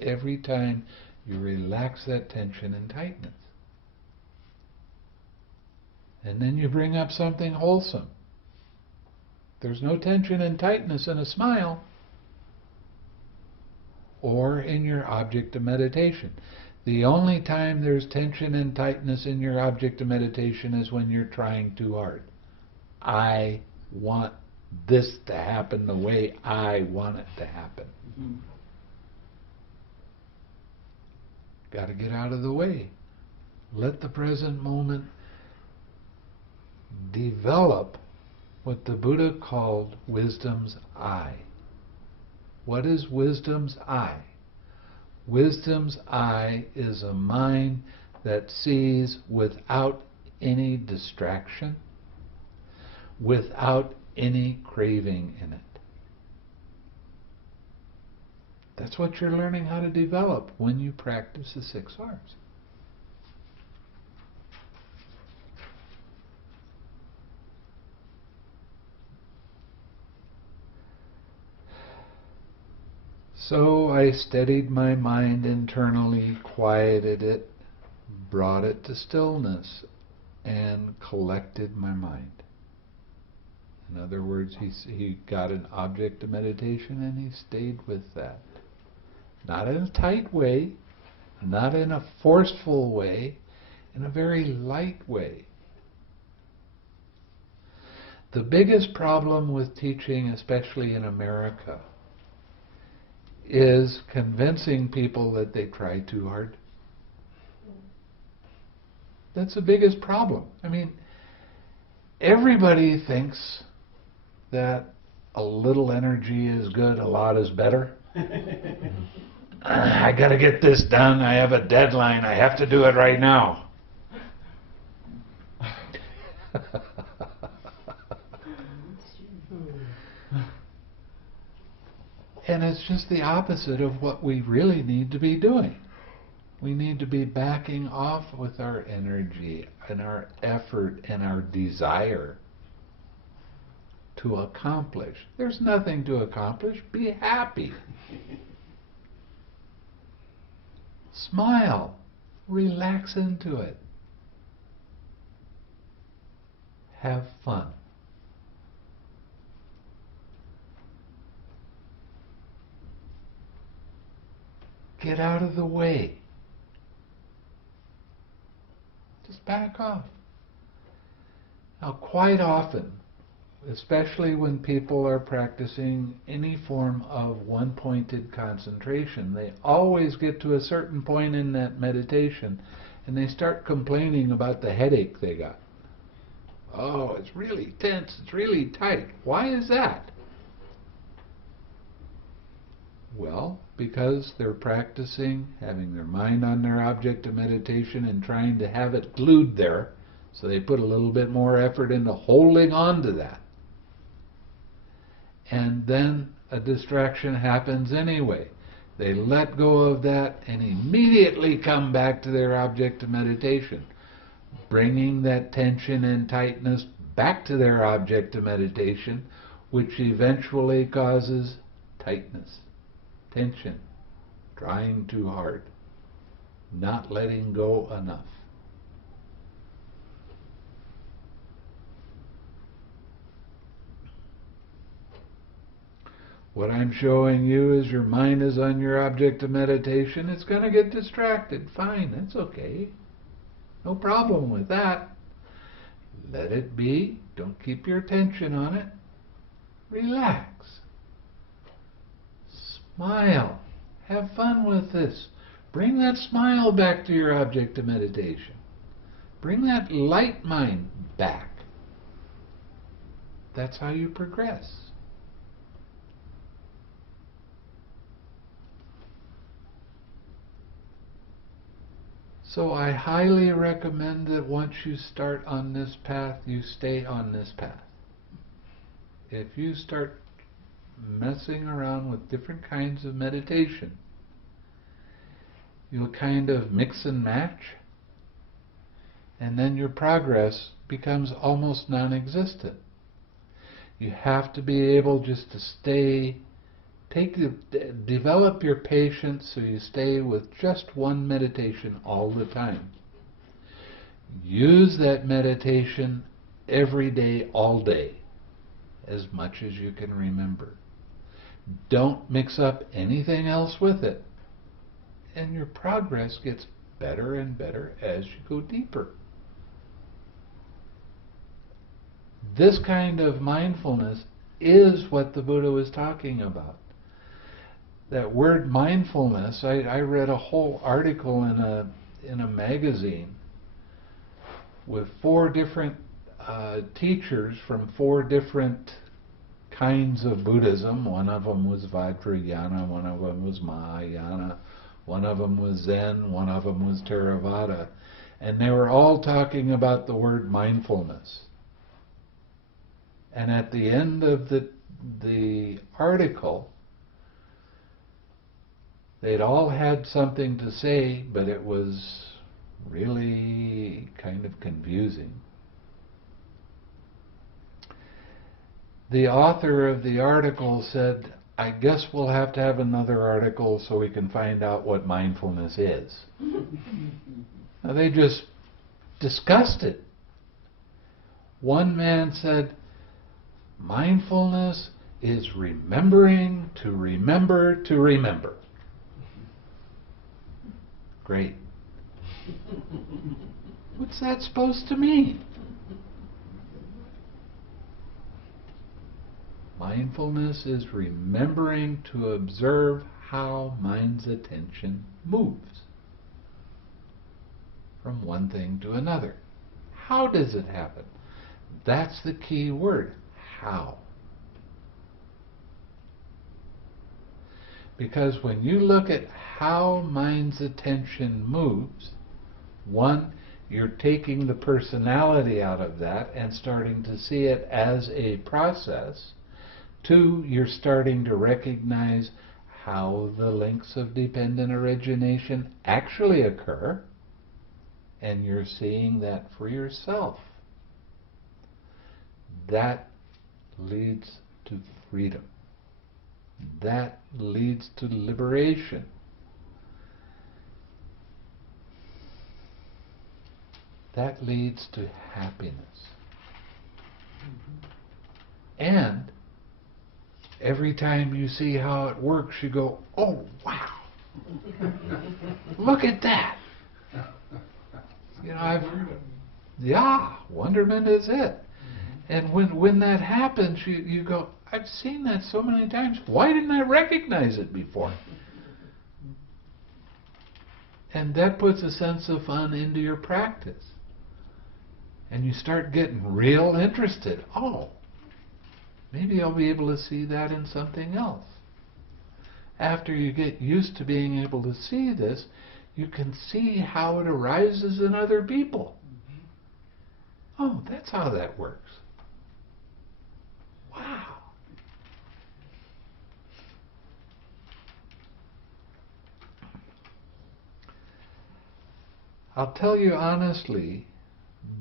every time you relax that tension and tightness. And then you bring up something wholesome. There's no tension and tightness in a smile or in your object of meditation. The only time there's tension and tightness in your object of meditation is when you're trying too hard. I want this to happen the way I want it to happen. Got to get out of the way. Let the present moment develop what the Buddha called wisdom's eye. What is wisdom's eye? Wisdom's eye is a mind that sees without any distraction, without any craving in it. That's what you're learning how to develop when you practice the 6 R's. So I steadied my mind internally, quieted it, brought it to stillness, and collected my mind. In other words, he got an object of meditation and he stayed with that. Not in a tight way, not in a forceful way, in a very light way. The biggest problem with teaching, especially in America, is convincing people that they try too hard. That's the biggest problem. I mean, everybody thinks that a little energy is good, a lot is better. I got to get this done, I have a deadline, I have to do it right now. And it's just the opposite of what we really need to be doing. We need to be backing off with our energy and our effort and our desire to accomplish. There's nothing to accomplish. Be happy. Smile. Relax into it. Have fun. Get out of the way. Just back off. Now, quite often, especially when people are practicing any form of one-pointed concentration, they always get to a certain point in that meditation and they start complaining about the headache they got. Oh, it's really tense, it's really tight. Why is that? Well, because they're practicing having their mind on their object of meditation and trying to have it glued there, so they put a little bit more effort into holding on to that. And then a distraction happens anyway. They let go of that and immediately come back to their object of meditation, bringing that tension and tightness back to their object of meditation, which eventually causes tightness, tension, trying too hard, not letting go enough. What I'm showing you is your mind is on your object of meditation. It's going to get distracted. Fine, that's okay. No problem with that. Let it be. Don't keep your attention on it. Relax. Smile. Have fun with this. Bring that smile back to your object of meditation. Bring that light mind back. That's how you progress. So I highly recommend that once you start on this path, you stay on this path. If you start messing around with different kinds of meditation, you'll kind of mix and match, and then your progress becomes almost non-existent. You have to be able just to stay, develop your patience so you stay with just one meditation all the time. Use that meditation every day, all day, as much as you can remember. Don't mix up anything else with it, and your progress gets better and better as you go deeper. This kind of mindfulness is what the Buddha was talking about. That word mindfulness, I read a whole article in a magazine with 4 different teachers from 4 different kinds of Buddhism. One of them was Vajrayana, one of them was Mahayana, one of them was Zen, one of them was Theravada. And they were all talking about the word mindfulness. And at the end of the article, they'd all had something to say, but it was really kind of confusing. The author of the article said, I guess we'll have to have another article so we can find out what mindfulness is. Now, they just discussed it. One man said, mindfulness is remembering to remember to remember. Great. What's that supposed to mean? Mindfulness is remembering to observe how mind's attention moves from one thing to another. How does it happen? That's the key word, how. Because when you look at how mind's attention moves, 1, you're taking the personality out of that and starting to see it as a process. 2, you're starting to recognize how the links of dependent origination actually occur, and you're seeing that for yourself. That leads to freedom. That leads to liberation. That leads to happiness. And every time you see how it works, you go, oh, wow. Look at that. You know, wonderment is it. And when that happens, you go, I've seen that so many times. Why didn't I recognize it before? And that puts a sense of fun into your practice. And you start getting real interested. Oh, maybe I'll be able to see that in something else. After you get used to being able to see this, you can see how it arises in other people. Oh, that's how that works. Wow. I'll tell you honestly,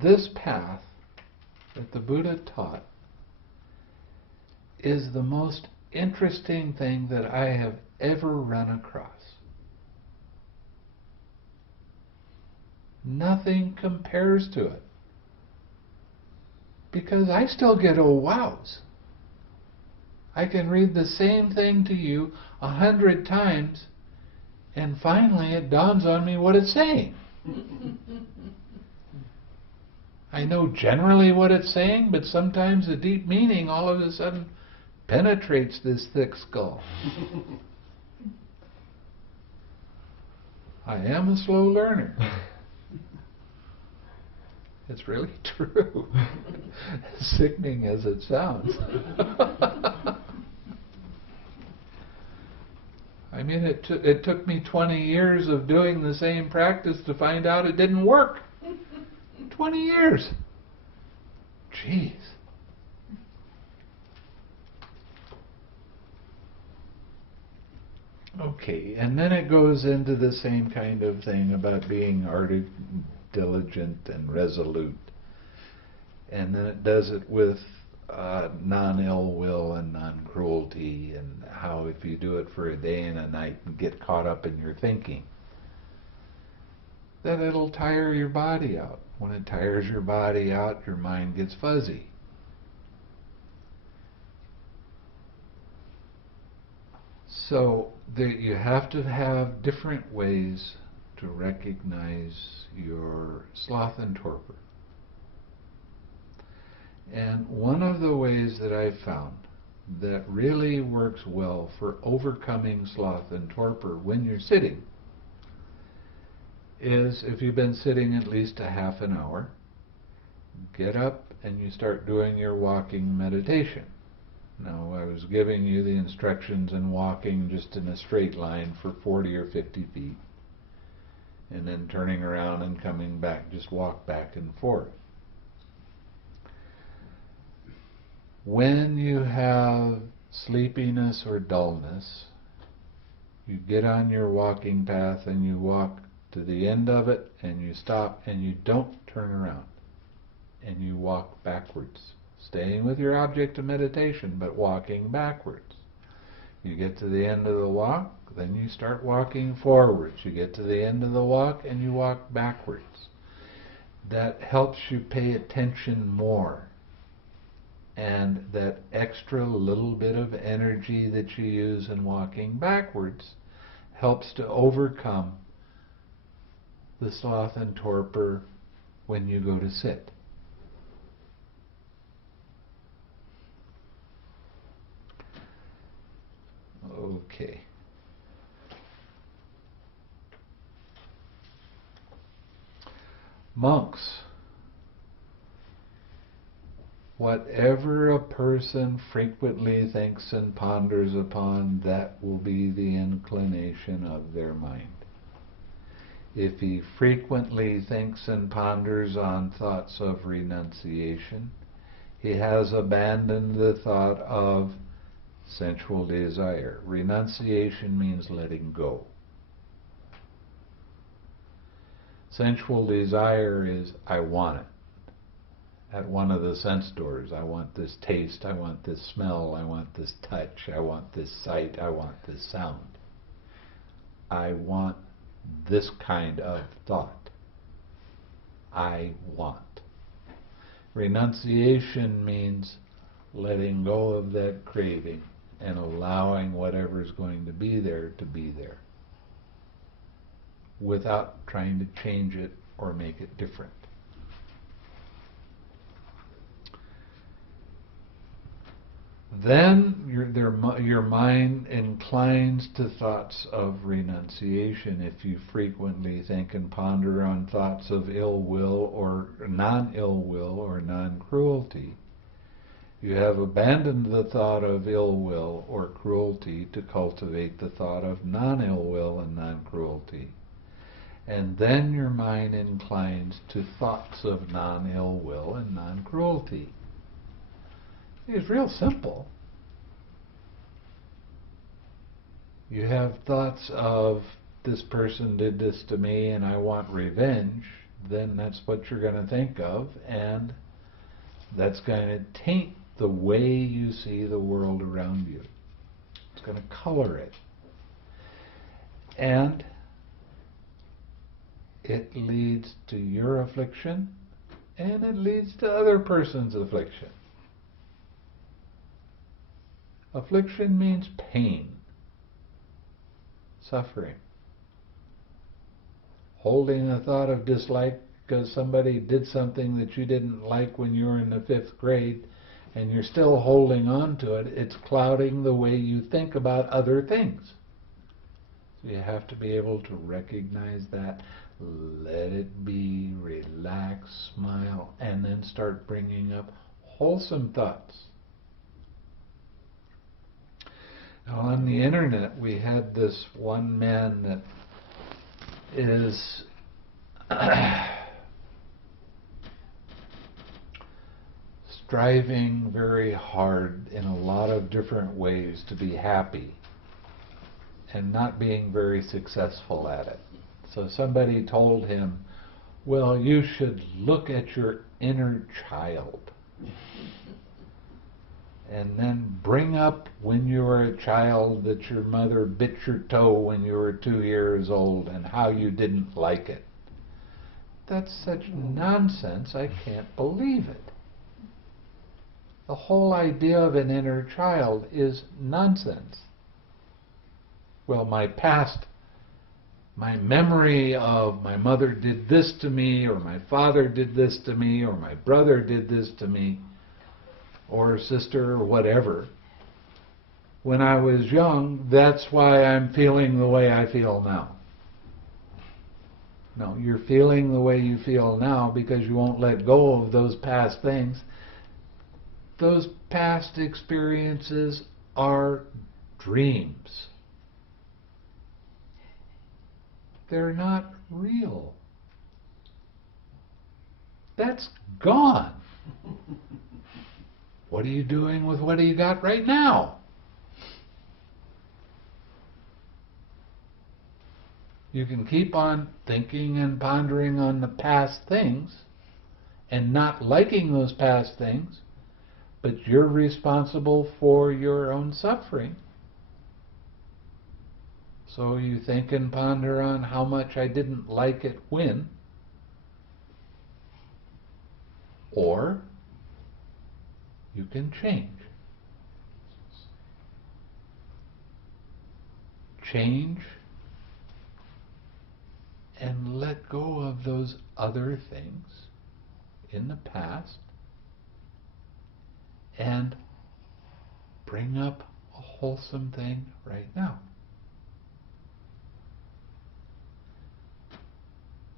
this path that the Buddha taught is the most interesting thing that I have ever run across. Nothing compares to it. Because I still get oh wows. I can read the same thing to you 100 times, and finally it dawns on me what it's saying. I know generally what it's saying, but sometimes the deep meaning all of a sudden penetrates this thick skull. I am a slow learner. It's really true. Sickening as it sounds. I mean, it took me 20 years of doing the same practice to find out it didn't work. 20 years. Jeez. Okay, and then it goes into the same kind of thing about being diligent and resolute. And then it does it with non-ill will and non-cruelty, and how if you do it for a day and a night and get caught up in your thinking, that it'll tire your body out. When it tires your body out, your mind gets fuzzy. So you have to have different ways to recognize your sloth and torpor. And one of the ways that I've found that really works well for overcoming sloth and torpor when you're sitting is if you've been sitting at least a half an hour, get up and you start doing your walking meditation. Now, I was giving you the instructions in walking just in a straight line for 40 or 50 feet, and then turning around and coming back, just walk back and forth. When you have sleepiness or dullness, you get on your walking path and you walk to the end of it and you stop and you don't turn around and you walk backwards, staying with your object of meditation but walking backwards. You get to the end of the walk, then you start walking forwards. You get to the end of the walk and you walk backwards. That helps you pay attention more. And that extra little bit of energy that you use in walking backwards helps to overcome the sloth and torpor when you go to sit. Okay. Monks. Whatever a person frequently thinks and ponders upon, that will be the inclination of their mind. If he frequently thinks and ponders on thoughts of renunciation, he has abandoned the thought of sensual desire. Renunciation means letting go. Sensual desire is, I want it. At one of the sense doors, I want this taste, I want this smell, I want this touch, I want this sight, I want this sound. I want this kind of thought. I want. Renunciation means letting go of that craving and allowing whatever's going to be there without trying to change it or make it different. Then your mind inclines to thoughts of renunciation if you frequently think and ponder on thoughts of ill will or non-ill will or non-cruelty. You have abandoned the thought of ill will or cruelty to cultivate the thought of non-ill will and non-cruelty. And then your mind inclines to thoughts of non-ill will and non-cruelty. It's real simple. You have thoughts of, this person did this to me and I want revenge, then that's what you're going to think of, and that's going to taint the way you see the world around you. It's going to color it. And it leads to your affliction, and it leads to other person's affliction. Affliction means pain, suffering. Holding a thought of dislike because somebody did something that you didn't like when you were in the 5th grade, and you're still holding on to it, it's clouding the way you think about other things. So you have to be able to recognize that, let it be, relax, smile, and then start bringing up wholesome thoughts. Now, on the internet, we had this one man that is striving very hard in a lot of different ways to be happy and not being very successful at it. So somebody told him, well, you should look at your inner child and then bring up when you were a child that your mother bit your toe when you were 2 years old and how you didn't like it. That's such nonsense, I can't believe it. The whole idea of an inner child is nonsense. Well, my past, my memory of my mother did this to me, or my father did this to me, or my brother did this to me, or sister, or whatever. When I was young, that's why I'm feeling the way I feel now. No, you're feeling the way you feel now because you won't let go of those past things. Those past experiences are dreams. They're not real. That's gone. What are you doing with what you got right now? You can keep on thinking and pondering on the past things and not liking those past things, but you're responsible for your own suffering. So you think and ponder on how much I didn't like it when, or you can change. Change and let go of those other things in the past and bring up a wholesome thing right now.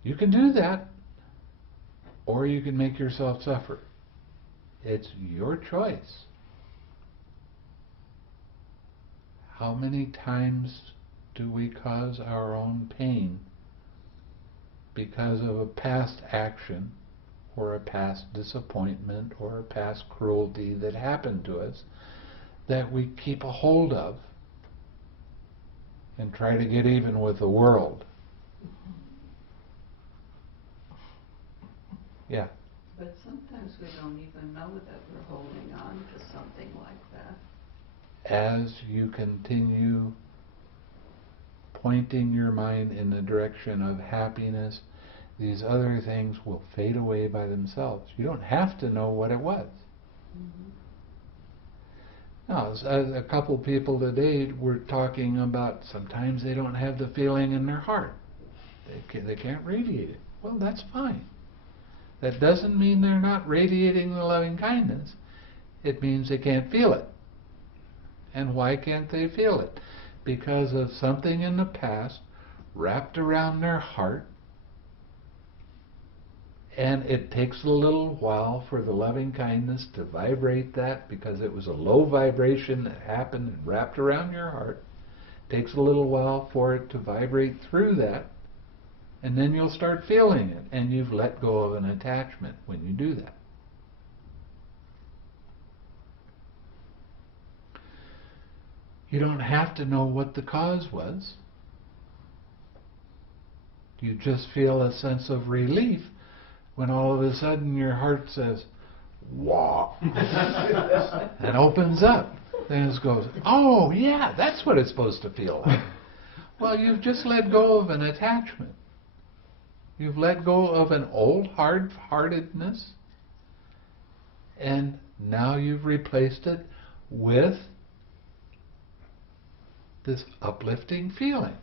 You can do that, or you can make yourself suffer. It's your choice. How many times do we cause our own pain because of a past action or a past disappointment or a past cruelty that happened to us that we keep a hold of and try to get even with the world? Yeah. But sometimes we don't even know that we're holding on to something like that. As you continue pointing your mind in the direction of happiness, these other things will fade away by themselves. You don't have to know what it was. Now, a couple people today were talking about sometimes they don't have the feeling in their heart. They can't radiate it. Well, that's fine. That doesn't mean they're not radiating the loving kindness. It means they can't feel it. And why can't they feel it? Because of something in the past wrapped around their heart, and it takes a little while for the loving kindness to vibrate that, because it was a low vibration that happened and wrapped around your heart. It takes a little while for it to vibrate through that, and then you'll start feeling it, and you've let go of an attachment when you do that. You don't have to know what the cause was. You just feel a sense of relief when all of a sudden your heart says, "Wah," and opens up. Then it goes, "Oh yeah, that's what it's supposed to feel like." Well, you've just let go of an attachment. You've let go of an old hard-heartedness, and now you've replaced it with this uplifting feeling.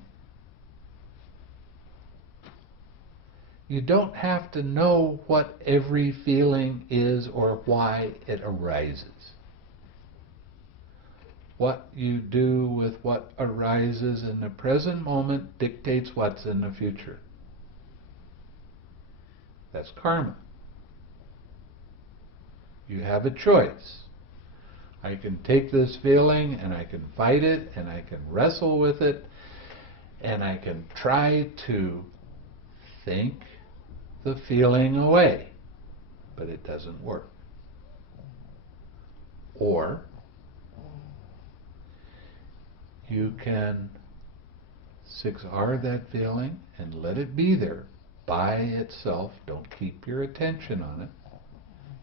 You don't have to know what every feeling is or why it arises. What you do with what arises in the present moment dictates what's in the future. That's karma. You have a choice. I can take this feeling and I can fight it and I can wrestle with it and I can try to think the feeling away, but it doesn't work. Or you can 6R that feeling and let it be there by itself. Don't keep your attention on it.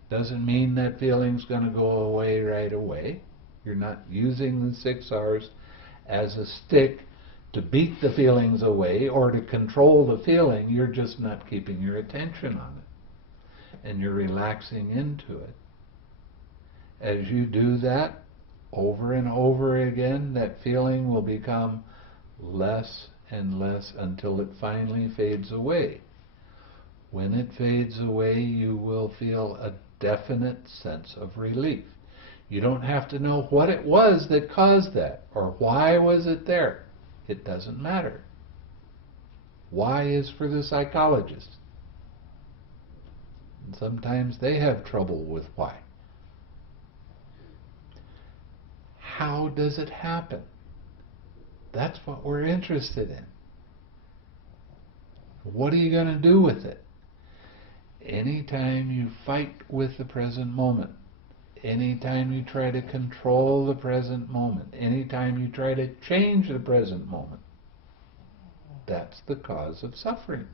Doesn't mean that feeling's going to go away right away. You're not using the 6Rs as a stick to beat the feelings away or to control the feeling. You're just not keeping your attention on it. And you're relaxing into it. As you do that over and over again, that feeling will become less and less until it finally fades away. When it fades away, you will feel a definite sense of relief. You don't have to know what it was that caused that or why was it there. It doesn't matter. Why is for the psychologist. And sometimes they have trouble with why. How does it happen? That's what we're interested in. What are you going to do with it? Anytime you fight with the present moment, anytime you try to control the present moment, anytime you try to change the present moment, that's the cause of suffering.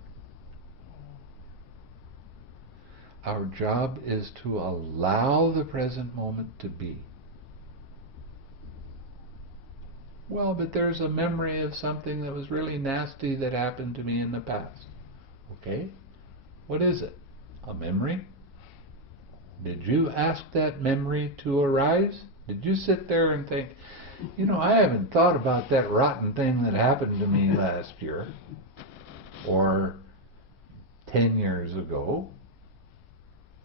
Our job is to allow the present moment to be. Well, but there's a memory of something that was really nasty that happened to me in the past. Okay? What is it? A memory? Did you ask that memory to arise? Did you sit there and think, you know, I haven't thought about that rotten thing that happened to me last year or 10 years ago?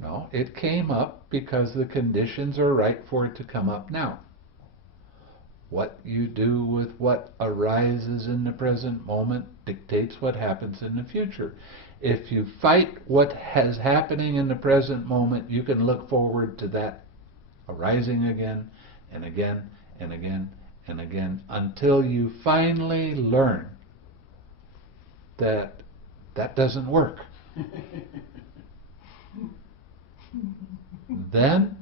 No, it came up because the conditions are right for it to come up now. What you do with what arises in the present moment dictates what happens in the future. If you fight what is happening in the present moment, you can look forward to that arising again and again and again and again until you finally learn that that doesn't work. Then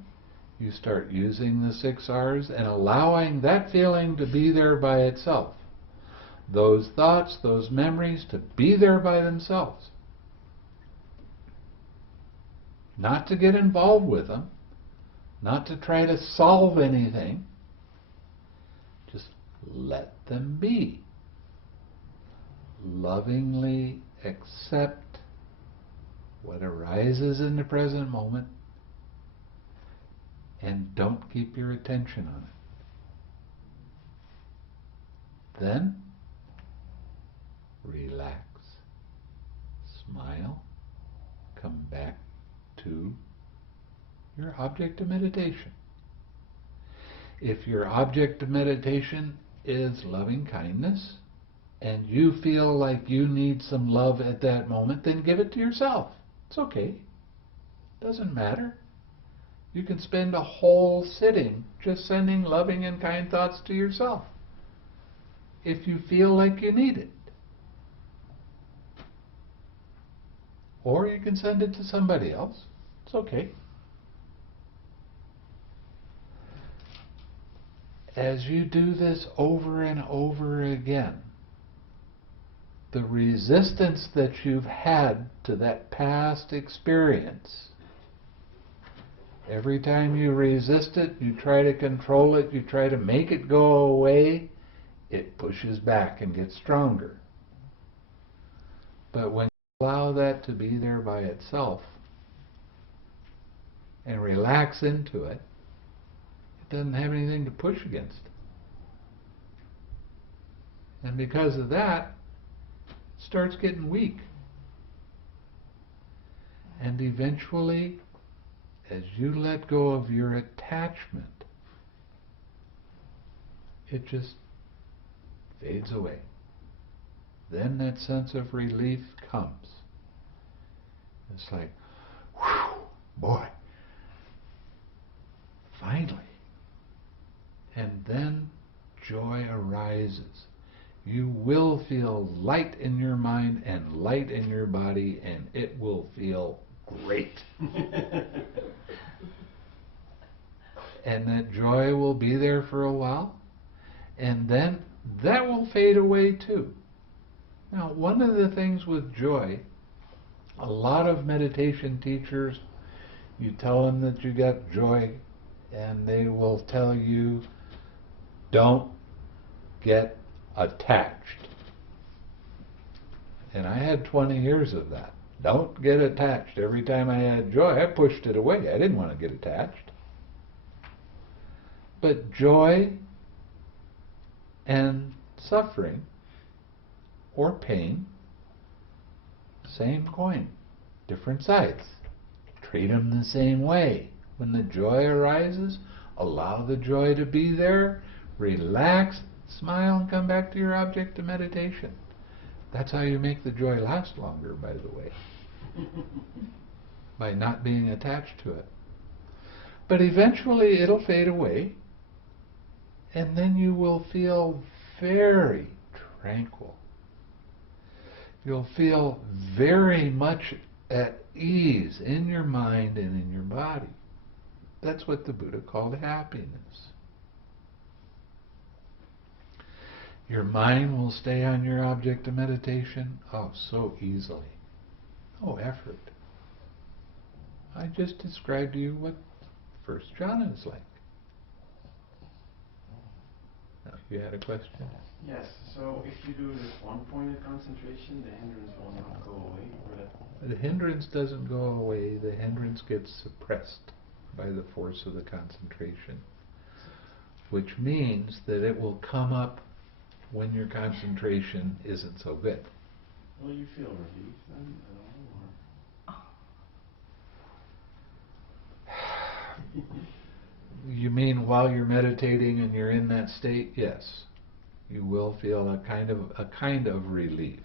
you start using the 6 R's and allowing that feeling to be there by itself. Those thoughts, those memories to be there by themselves. Not to get involved with them, not to try to solve anything. Just let them be. Lovingly accept what arises in the present moment and don't keep your attention on it. Then, relax, smile, come back to your object of meditation. If your object of meditation is loving kindness, and you feel like you need some love at that moment, then give it to yourself. It's okay. Doesn't matter. You can spend a whole sitting just sending loving and kind thoughts to yourself if you feel like you need it. Or you can send it to somebody else. It's okay. As you do this over and over again, the resistance that you've had to that past experience, every time you resist it, you try to control it, you try to make it go away, it pushes back and gets stronger. But when you allow that to be there by itself and relax into it, it doesn't have anything to push against. And because of that, it starts getting weak. And eventually, as you let go of your attachment, it just fades away. Then that sense of relief comes. It's like, whew, boy, finally. And then joy arises. You will feel light in your mind and light in your body, and it will feel great. And that joy will be there for a while, and then that will fade away too. Now, one of the things with joy, a lot of meditation teachers, you tell them that you got joy, and they will tell you, don't get attached. And I had 20 years of that. Don't get attached. Every time I had joy, I pushed it away. I didn't want to get attached. But joy and suffering or pain, same coin, different sides. Treat them the same way. When the joy arises, allow the joy to be there, relax, smile, and come back to your object of meditation. That's how you make the joy last longer, by the way. By not being attached to it. But eventually it'll fade away, and then you will feel very tranquil. You'll feel very much at ease in your mind and in your body. That's what the Buddha called happiness. Your mind will stay on your object of meditation, so easily. No effort. I just described to you what First jhana is like. Now, you had a question? Yes, so if you do this one-pointed concentration, the hindrance will not go away, or that... The hindrance doesn't go away, the hindrance gets suppressed by the force of the concentration, which means that it will come up when your concentration isn't so good. Will you feel relief then at all, You mean while you're meditating and you're in that state? Yes. You will feel a kind of relief.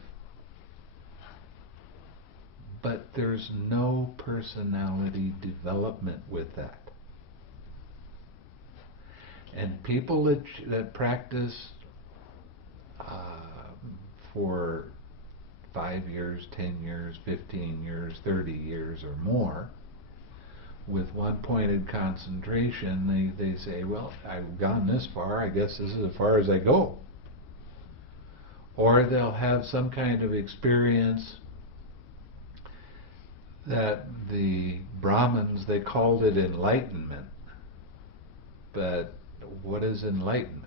But there's no personality development with that. And people that practice for 5 years, 10 years, 15 years, 30 years or more, with one-pointed concentration, they say, well, I've gone this far, I guess this is as far as I go. Or they'll have some kind of experience that the Brahmins, they called it enlightenment. But what is enlightenment?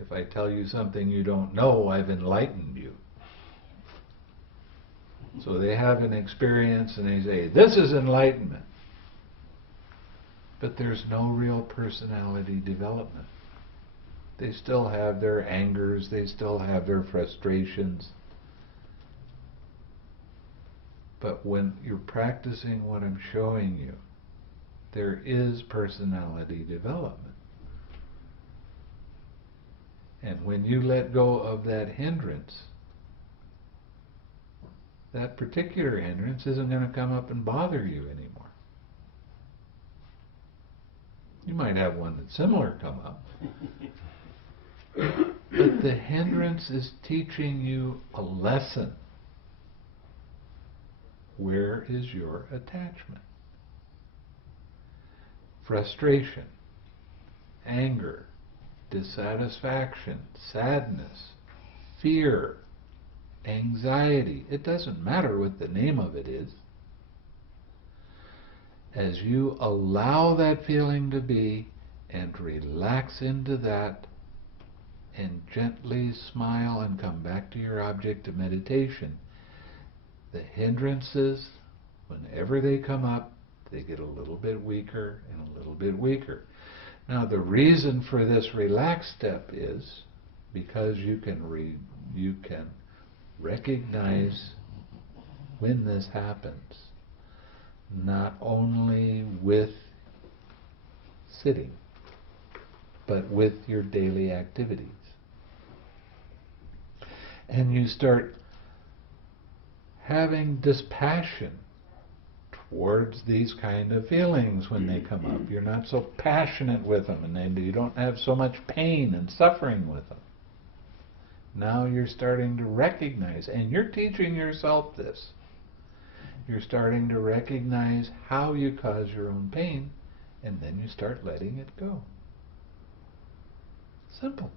If I tell you something you don't know, I've enlightened you. So they have an experience and they say, this is enlightenment. But there's no real personality development. They still have their angers, they still have their frustrations. But when you're practicing what I'm showing you, there is personality development. And when you let go of that hindrance, that particular hindrance isn't going to come up and bother you anymore. You might have one that's similar come up. But the hindrance is teaching you a lesson. Where is your attachment? Frustration, anger, dissatisfaction, sadness, fear, anxiety. It doesn't matter what the name of it is. As you allow that feeling to be and relax into that and gently smile and come back to your object of meditation, the hindrances, whenever they come up, they get a little bit weaker and a little bit weaker. Now the reason for this relaxed step is because you can recognize when this happens, not only with sitting, but with your daily activities. And you start having dispassion towards these kind of feelings when they come up. You're not so passionate with them, and you don't have so much pain and suffering with them. Now you're starting to recognize, and you're teaching yourself this. You're starting to recognize how you cause your own pain, and then you start letting it go. Simple.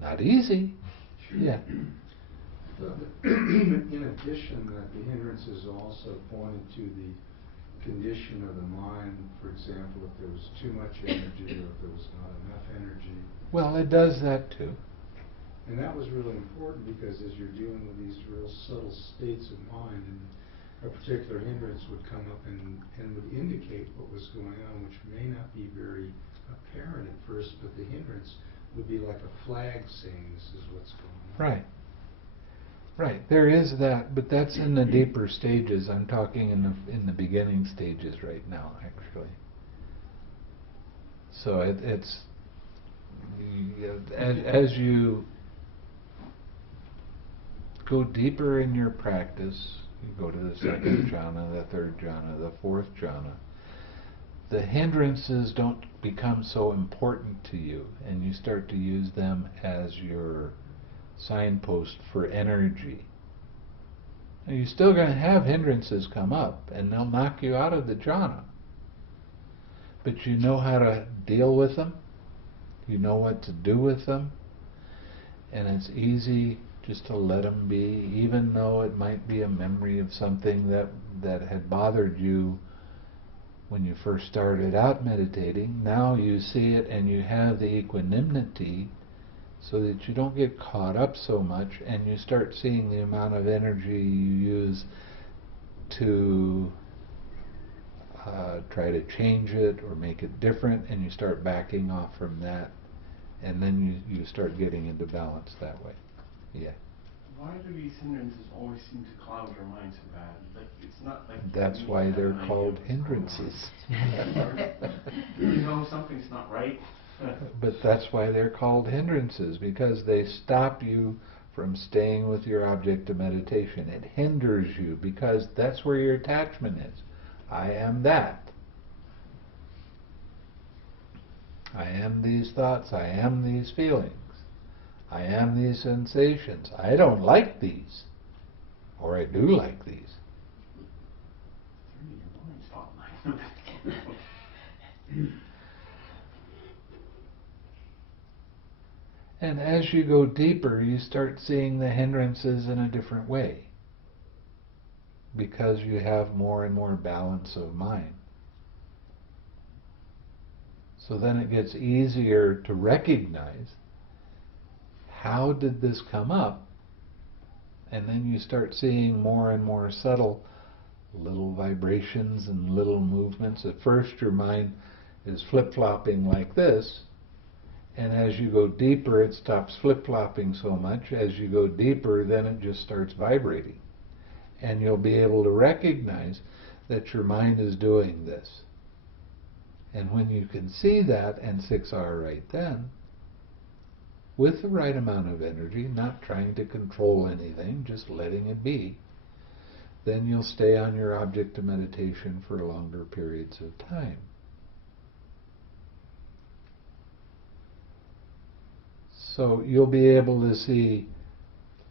Not easy. Yeah. In addition, the hindrances also pointed to the condition of the mind. For example, if there was too much energy or if there was not enough energy. Well, it does that too. And that was really important because as you're dealing with these real subtle states of mind, and a particular hindrance would come up and would indicate what was going on, which may not be very apparent at first, but the hindrance would be like a flag saying this is what's going on. Right. Right. There is that, but that's in the deeper stages. I'm talking in the beginning stages right now, actually. So it's as you go deeper in your practice, you go to the second jhana, the third jhana, the fourth jhana, the hindrances don't become so important to you, and you start to use them as your signpost for energy. Now, you're still going to have hindrances come up, and they'll knock you out of the jhana. But you know how to deal with them, you know what to do with them, and it's easy just to let them be, even though it might be a memory of something that had bothered you when you first started out meditating. Now you see it and you have the equanimity so that you don't get caught up so much, and you start seeing the amount of energy you use to try to change it or make it different, and you start backing off from that, and then you start getting into balance that way. Yeah. Why do these hindrances always seem to cloud your mind so bad? Like, it's not like That's you why have they're an idea called what's going on. hindrances. You know something's not right. But that's why they're called hindrances, because they stop you from staying with your object of meditation. It hinders you because that's where your attachment is. I am that. I am these thoughts. I am these feelings. I am these sensations. I don't like these. Or I do like these. Your mind's not And as you go deeper, you start seeing the hindrances in a different way, because you have more and more balance of mind. So then it gets easier to recognize, how did this come up? And then you start seeing more and more subtle little vibrations and little movements. At first your mind is flip-flopping like this, and as you go deeper it stops flip-flopping so much. As you go deeper, then it just starts vibrating. And you'll be able to recognize that your mind is doing this. And when you can see that and 6R right then, with the right amount of energy, not trying to control anything, just letting it be, then you'll stay on your object of meditation for longer periods of time. So you'll be able to see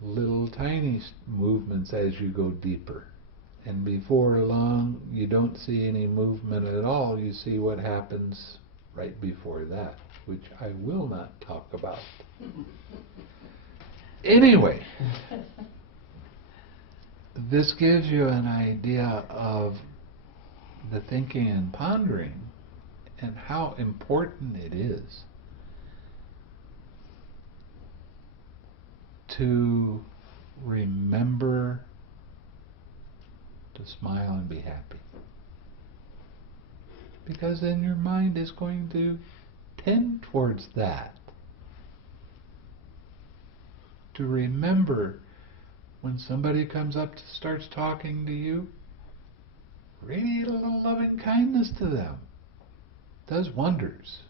little tiny movements as you go deeper. And before long, you don't see any movement at all. You see what happens right before that, which I will not talk about. Anyway, this gives you an idea of the thinking and pondering and how important it is to remember to smile and be happy. Because then your mind is going to tend towards that. To remember when somebody comes up and starts talking to you, radiate a little loving kindness to them. It does wonders.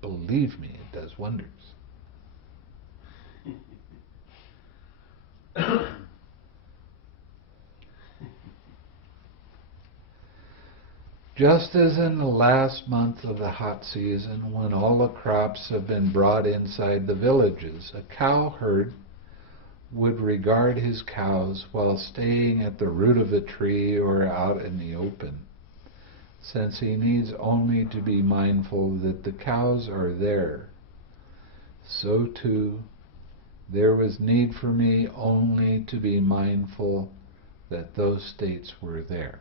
Believe me, it does wonders. Just as in the last month of the hot season, when all the crops have been brought inside the villages, a cowherd would regard his cows while staying at the root of a tree or out in the open, since he needs only to be mindful that the cows are there. So too, there was need for me only to be mindful that those states were there.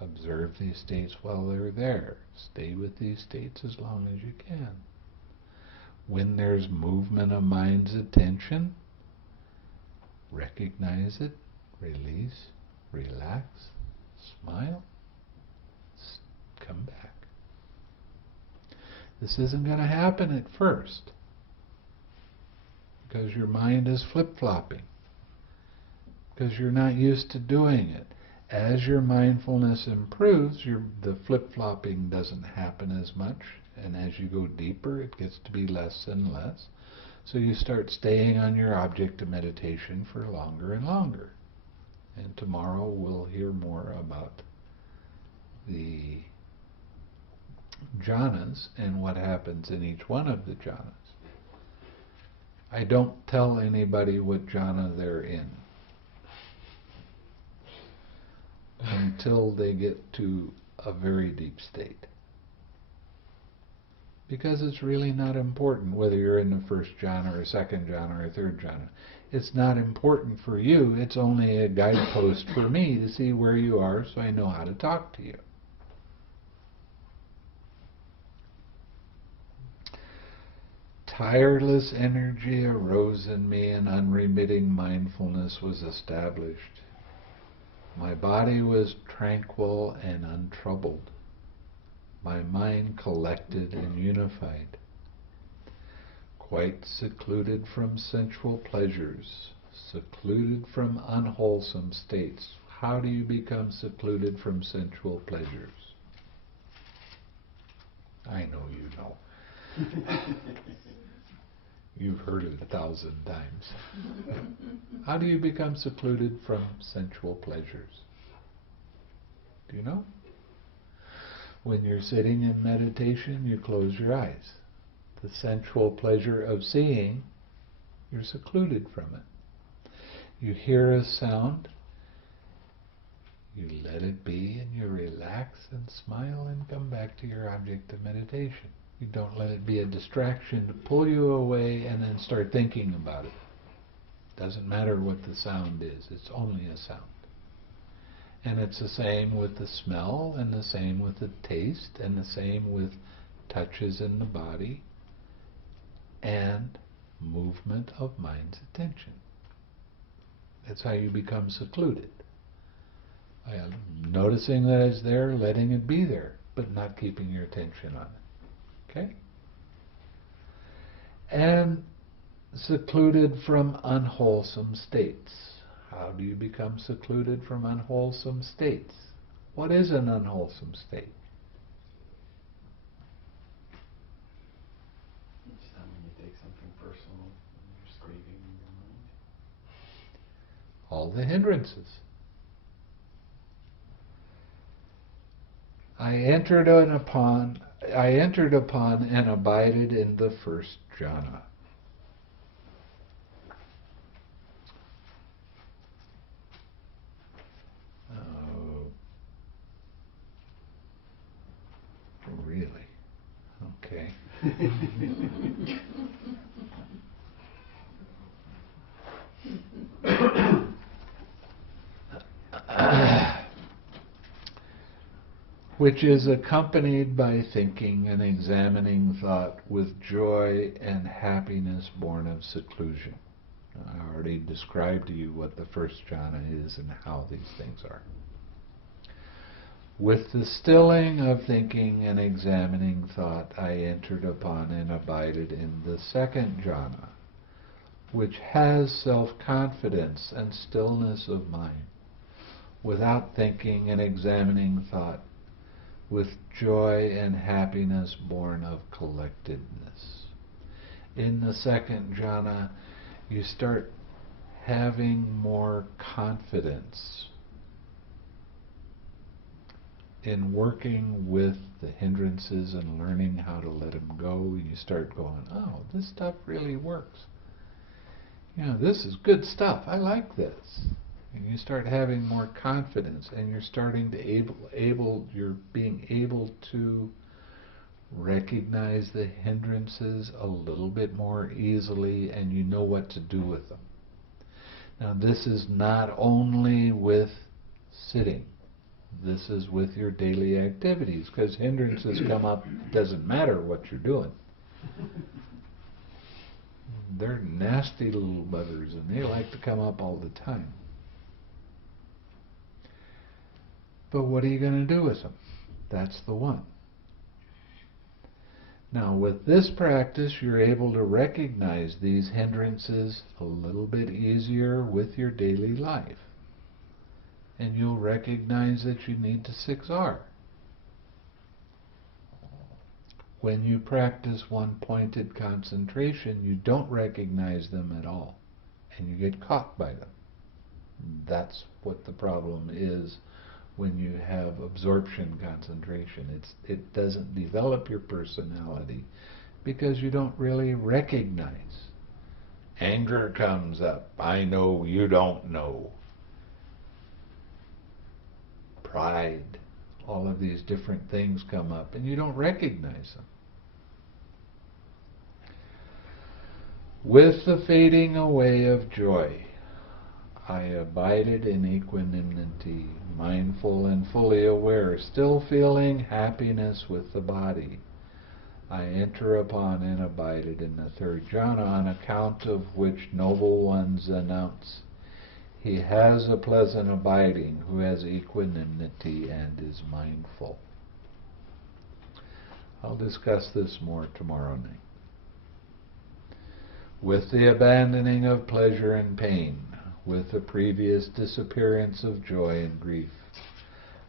Observe these states while they're there. Stay with these states as long as you can. When there's movement of mind's attention, recognize it, release, relax, smile, come back. This isn't going to happen at first, because your mind is flip-flopping, because you're not used to doing it. As your mindfulness improves, the flip-flopping doesn't happen as much, and as you go deeper, it gets to be less and less. So you start staying on your object of meditation for longer and longer. And tomorrow we'll hear more about the jhanas and what happens in each one of the jhanas. I don't tell anybody what jhana they're in until they get to a very deep state. Because it's really not important whether you're in the first jhana or second jhana or third jhana. It's not important for you, it's only a guidepost for me to see where you are so I know how to talk to you. Tireless energy arose in me and unremitting mindfulness was established. My body was tranquil and untroubled. My mind collected and unified. Quite secluded from sensual pleasures, secluded from unwholesome states. How do you become secluded from sensual pleasures? I know you know. You've heard it 1,000 times. How do you become secluded from sensual pleasures? Do you know? When you're sitting in meditation, you close your eyes. The sensual pleasure of seeing, you're secluded from it. You hear a sound, you let it be, and you relax and smile and come back to your object of meditation. You don't let it be a distraction to pull you away and then start thinking about it. Doesn't matter what the sound is, it's only a sound. And it's the same with the smell, and the same with the taste, and the same with touches in the body, and movement of mind's attention. That's how you become secluded. Noticing that it's there, letting it be there, but not keeping your attention on it. Okay? And secluded from unwholesome states. How do you become secluded from unwholesome states? What is an unwholesome state? Each time when you take something personal, you're scraping your mind. All the hindrances. I entered upon and abided in the first jhana. Really? Okay. Which is accompanied by thinking and examining thought with joy and happiness born of seclusion. I already described to you what the first jhana is and how these things are. With the stilling of thinking and examining thought, I entered upon and abided in the second jhana, which has self-confidence and stillness of mind, without thinking and examining thought, with joy and happiness born of collectedness. In the second jhana, you start having more confidence in working with the hindrances and learning how to let them go. You start going, oh, this stuff really works. You know, this is good stuff. I like this. And you start having more confidence, and you're starting to you're being able to recognize the hindrances a little bit more easily, and you know what to do with them. Now, this is not only with sitting. This is with your daily activities, because hindrances come up, it doesn't matter what you're doing. They're nasty little buggers, and they like to come up all the time. But what are you going to do with them? That's the one. Now, with this practice, you're able to recognize these hindrances a little bit easier with your daily life. And you'll recognize that you need to 6R. When you practice one-pointed concentration, you don't recognize them at all, and you get caught by them. That's what the problem is when you have absorption concentration. It doesn't develop your personality because you don't really recognize. Anger comes up. I know you don't know. Pride. All of these different things come up and you don't recognize them. With the fading away of joy, I abided in equanimity, mindful and fully aware, still feeling happiness with the body. I enter upon and abided in the third jhana, on account of which noble ones announce, he has a pleasant abiding who has equanimity and is mindful. I'll discuss this more tomorrow night. With the abandoning of pleasure and pain, with the previous disappearance of joy and grief,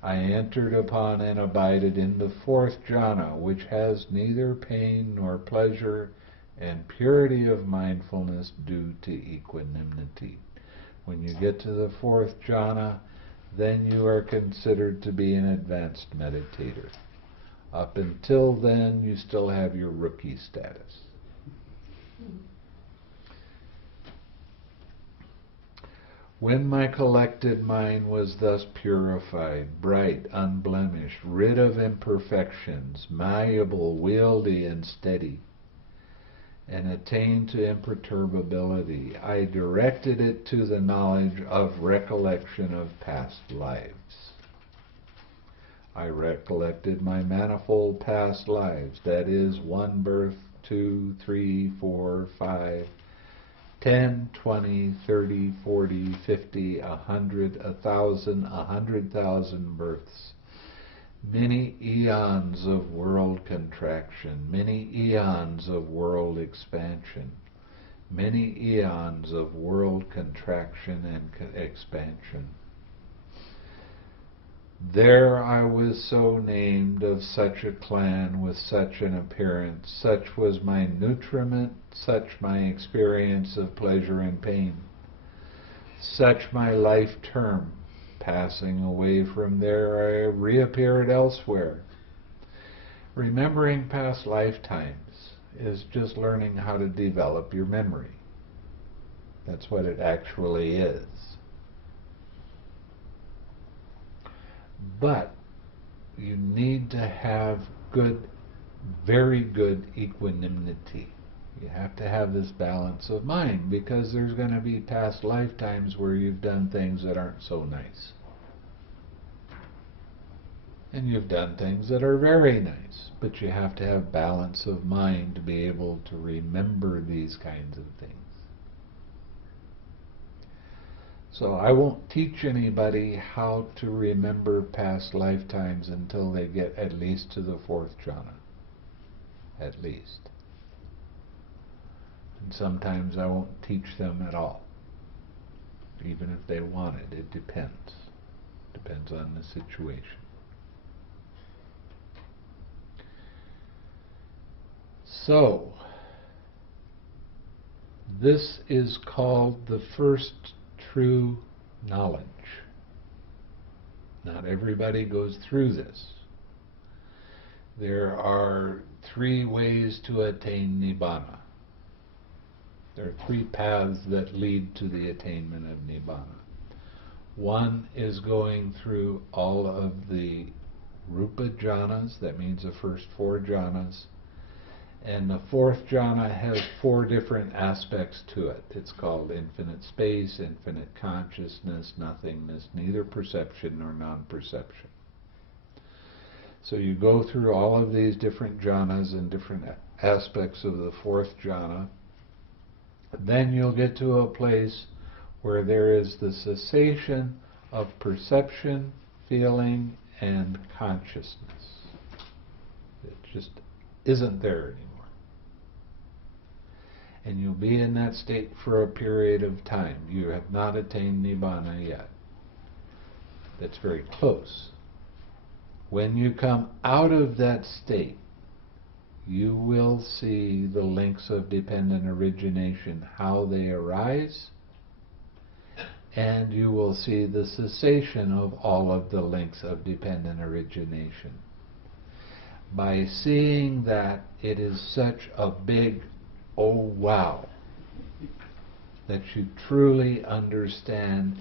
I entered upon and abided in the fourth jhana, which has neither pain nor pleasure, and purity of mindfulness due to equanimity. When you get to the fourth jhana, then you are considered to be an advanced meditator. Up until then, you still have your rookie status. When my collected mind was thus purified, bright, unblemished, rid of imperfections, malleable, wieldy, and steady, and attained to imperturbability, I directed it to the knowledge of recollection of past lives. I recollected my manifold past lives, that is, 1 birth, 2, 3, 4, 5, 10, 20, 30, 40, 50, 100, 1,000, 100,000 births, many eons of world contraction, many eons of world expansion, many eons of world contraction and expansion. There I was so named, of such a clan, with such an appearance, such was my nutriment, such my experience of pleasure and pain, such my life term. Passing away from there, I reappeared elsewhere. Remembering past lifetimes is just learning how to develop your memory. That's what it actually is. But you need to have good, very good equanimity. You have to have this balance of mind, because there's going to be past lifetimes where you've done things that aren't so nice. And you've done things that are very nice, but you have to have balance of mind to be able to remember these kinds of things. So I won't teach anybody how to remember past lifetimes until they get at least to the fourth jhana. At least. And sometimes I won't teach them at all. Even if they want it. It depends. Depends on the situation. So, this is called the first true knowledge. Not everybody goes through this. There are 3 ways to attain nibana. There are 3 paths that lead to the attainment of nibana. One is going through all of the rupa jhanas, that means the first 4 jhanas, and the fourth jhana has 4 different aspects to it. It's called infinite space, infinite consciousness, nothingness, neither perception nor non-perception. So you go through all of these different jhanas and different aspects of the fourth jhana. Then you'll get to a place where there is the cessation of perception, feeling, and consciousness. It just isn't there anymore. And you'll be in that state for a period of time. You have not attained nibbana yet. That's very close. When you come out of that state, you will see the links of dependent origination, how they arise, and you will see the cessation of all of the links of dependent origination. By seeing that it is such a big, oh wow, that you truly understand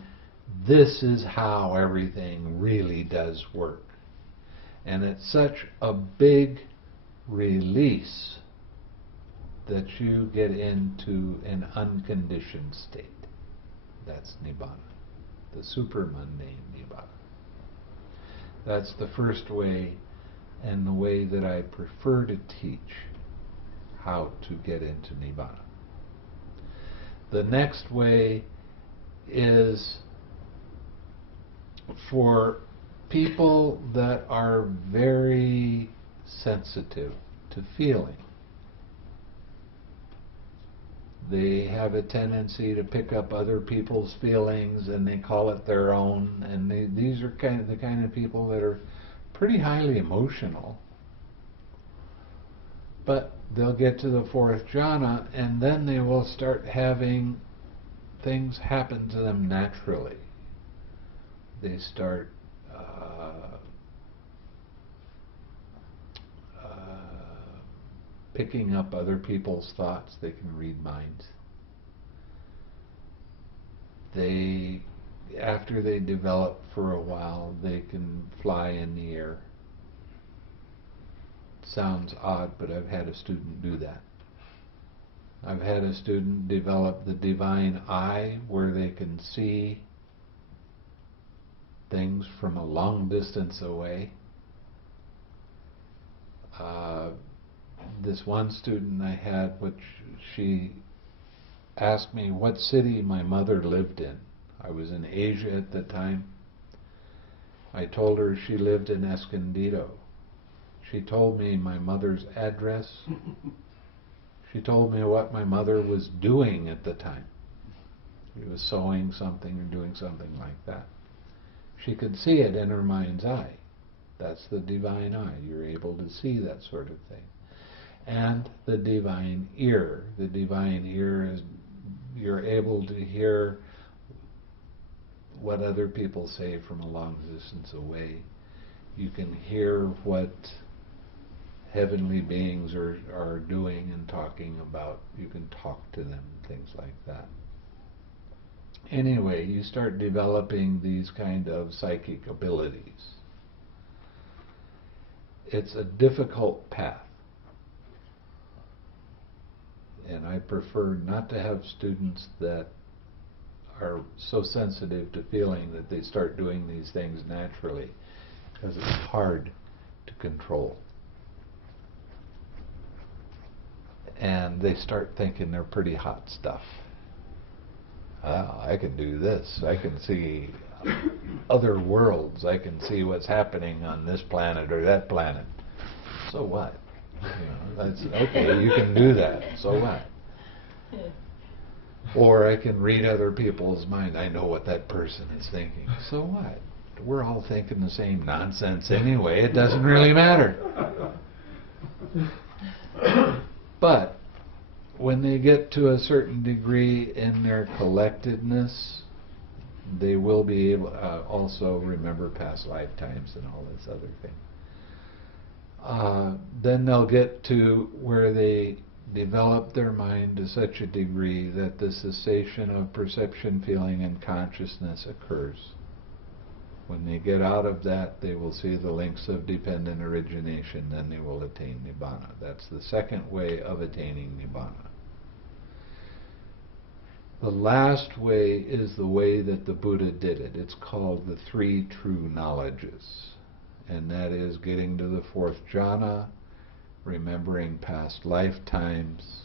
this is how everything really does work. And it's such a big release that you get into an unconditioned state. That's nibbana, the super-mundane nibbana. That's the first way, and the way that I prefer to teach how to get into nibbana. The next way is for people that are very sensitive to feeling. They have a tendency to pick up other people's feelings and they call it their own, and these are the kind of people that are pretty highly emotional. But they'll get to the fourth jhana and then they will start having things happen to them naturally. They start picking up other people's thoughts. They can read minds. After they develop for a while, they can fly in the air. Sounds odd, but I've had a student do that. I've had a student develop the divine eye, where they can see things from a long distance away. This one student I had, which she asked me what city my mother lived in. I was in Asia at the time. I told her she lived in Escondido. She told me my mother's address. She told me what my mother was doing at the time. She was sewing something or doing something like that. She could see it in her mind's eye. That's the divine eye. You're able to see that sort of thing. And the divine ear. The divine ear is you're able to hear what other people say from a long distance away. You can hear what heavenly beings are doing and talking about. You can talk to them, things like that. Anyway, you start developing these kind of psychic abilities. It's a difficult path. And I prefer not to have students that are so sensitive to feeling that they start doing these things naturally, because it's hard to control. And they start thinking they're pretty hot stuff. I can do this. I can see other worlds. I can see what's happening on this planet or that planet. So what? That's okay, you can do that. So what? Or I can read other people's minds. I know what that person is thinking. So what? We're all thinking the same nonsense anyway. It doesn't really matter. But when they get to a certain degree in their collectedness, they will be able also remember past lifetimes and all this other thing. Then they'll get to where they develop their mind to such a degree that the cessation of perception, feeling, and consciousness occurs. When they get out of that, they will see the links of dependent origination, then they will attain nibbana. That's the second way of attaining nibbana. The last way is the way that the Buddha did it. It's called the three true knowledges. And that is getting to the fourth jhana, remembering past lifetimes,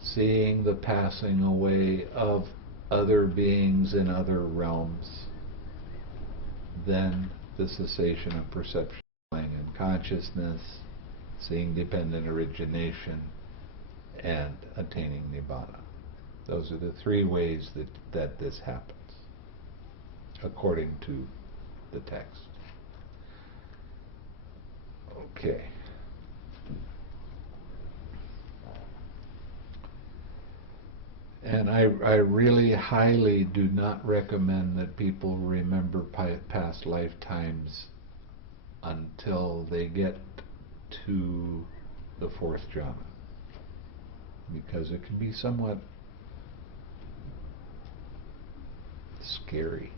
seeing the passing away of other beings in other realms, then the cessation of perception and consciousness, seeing dependent origination, and attaining nibbana. Those are the three ways that this happens, according to the text. Okay. And I really highly do not recommend that people remember past lifetimes until they get to the fourth jhana, because it can be somewhat scary.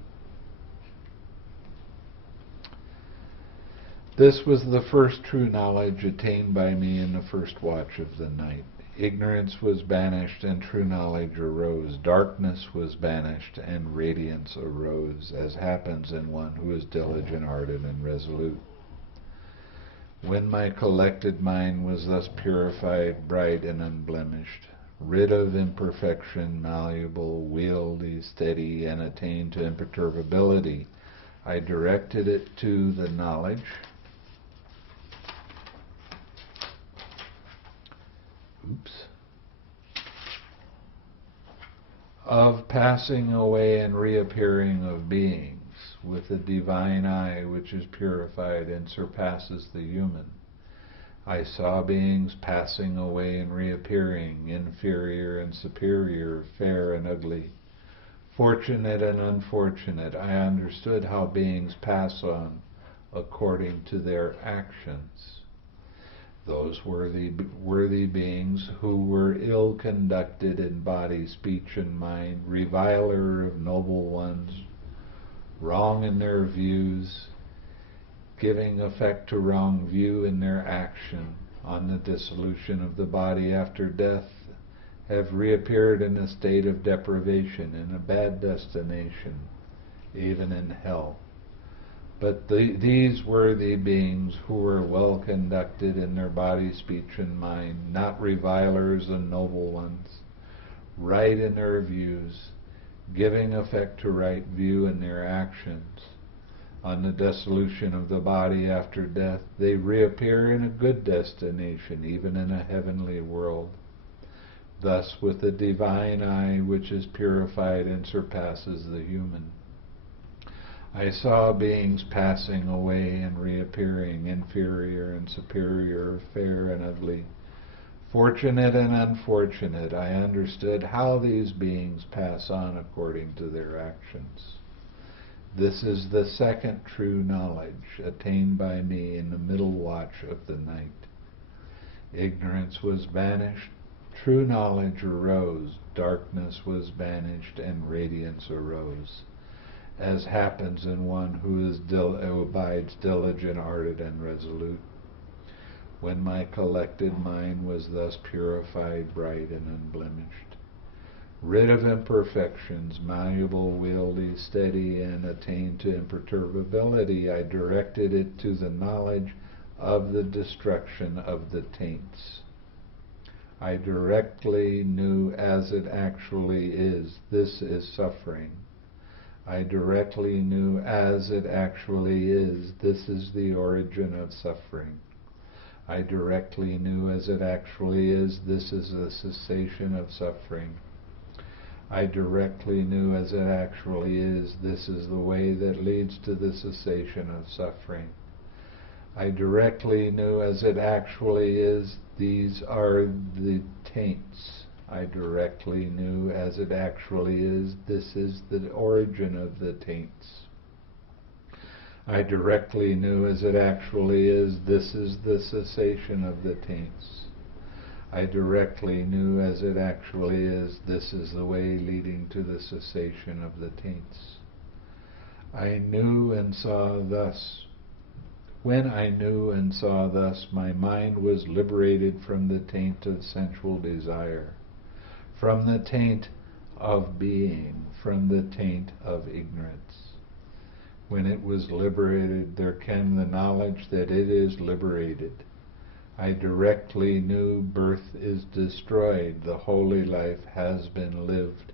This was the first true knowledge attained by me in the first watch of the night. Ignorance was banished and true knowledge arose. Darkness was banished and radiance arose, as happens in one who is diligent, ardent, and resolute. When my collected mind was thus purified, bright, and unblemished, rid of imperfection, malleable, wieldy, steady, and attained to imperturbability, I directed it to the knowledge of passing away and reappearing of beings, with a divine eye which is purified and surpasses the human. I saw beings passing away and reappearing, inferior and superior, fair and ugly, fortunate and unfortunate. I understood how beings pass on according to their actions. Those worthy beings who were ill-conducted in body, speech, and mind, reviler of noble ones, wrong in their views, giving effect to wrong view in their action on the dissolution of the body after death, have reappeared in a state of deprivation, in a bad destination, even in hell. But these worthy beings who were well conducted in their body, speech, and mind, not revilers and noble ones, right in their views, giving effect to right view in their actions, on the dissolution of the body after death, they reappear in a good destination, even in a heavenly world. Thus, with the divine eye which is purified and surpasses the human, I saw beings passing away and reappearing, inferior and superior, fair and ugly, fortunate and unfortunate. I understood how these beings pass on according to their actions. This is the second true knowledge attained by me in the middle watch of the night. Ignorance was banished, true knowledge arose, darkness was banished, and radiance arose, as happens in one who abides diligent, ardent, and resolute. When my collected mind was thus purified, bright, and unblemished, rid of imperfections, malleable, wieldy, steady, and attained to imperturbability, I directed it to the knowledge of the destruction of the taints. I directly knew as it actually is, this is suffering. I directly knew as it actually is, this is the origin of suffering. I directly knew as it actually is, this is the cessation of suffering. I directly knew as it actually is, this is the way that leads to the cessation of suffering. I directly knew as it actually is, these are the taints. I directly knew as it actually is, this is the origin of the taints. I directly knew as it actually is, this is the cessation of the taints. I directly knew as it actually is, this is the way leading to the cessation of the taints. I knew and saw thus. When I knew and saw thus, my mind was liberated from the taint of sensual desire, from the taint of being, from the taint of ignorance. When it was liberated, there came the knowledge that it is liberated. I directly knew birth is destroyed, the holy life has been lived.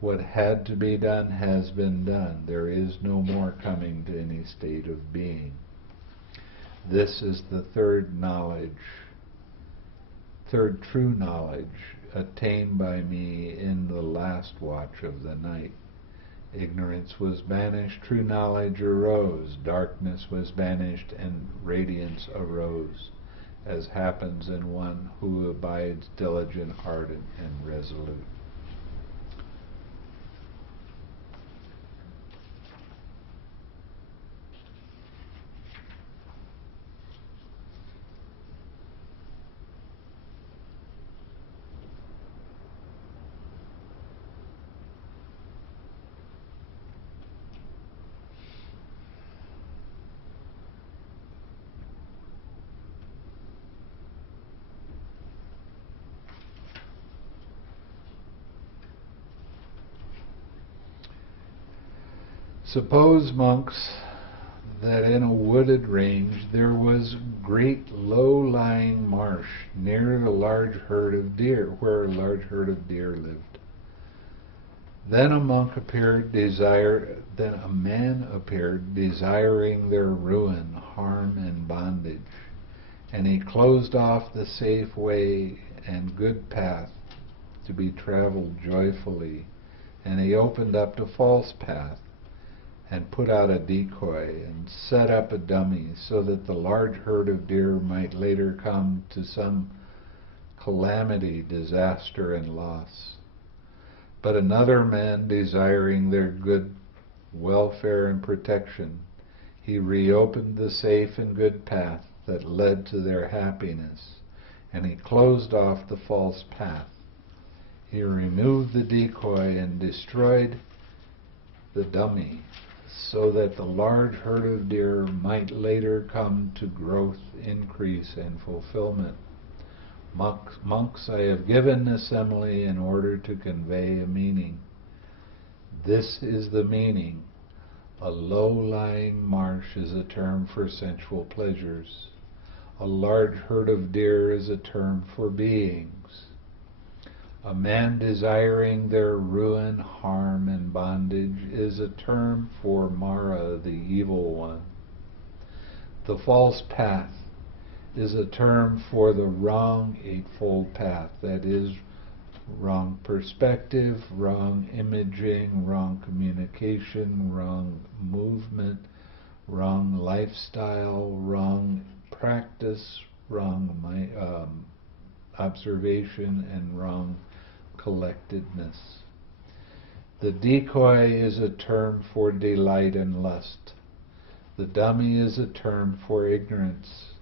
What had to be done has been done. There is no more coming to any state of being. This is the third true knowledge attained by me in the last watch of the night. Ignorance was banished, true knowledge arose, darkness was banished, and radiance arose, as happens in one who abides diligent, ardent, and resolute. Suppose, monks, that in a wooded range there was great low-lying marsh near a large herd of deer, where a large herd of deer lived. Then a man appeared desiring their ruin, harm, and bondage, and he closed off the safe way and good path to be traveled joyfully, and he opened up the false path and put out a decoy and set up a dummy so that the large herd of deer might later come to some calamity, disaster, and loss. But another man, desiring their good welfare and protection, he reopened the safe and good path that led to their happiness, and he closed off the false path. He removed the decoy and destroyed the dummy, so that the large herd of deer might later come to growth, increase, and fulfillment. Monks, I have given this simile in order to convey a meaning. This is the meaning. A low-lying marsh is a term for sensual pleasures. A large herd of deer is a term for beings. A man desiring their ruin, harm, and bondage is a term for Mara, the evil one. The false path is a term for the wrong eightfold path, that is, wrong perspective, wrong imaging, wrong communication, wrong movement, wrong lifestyle, wrong practice, wrong observation, and wrong collectedness. The decoy is a term for delight and lust. The dummy is a term for ignorance.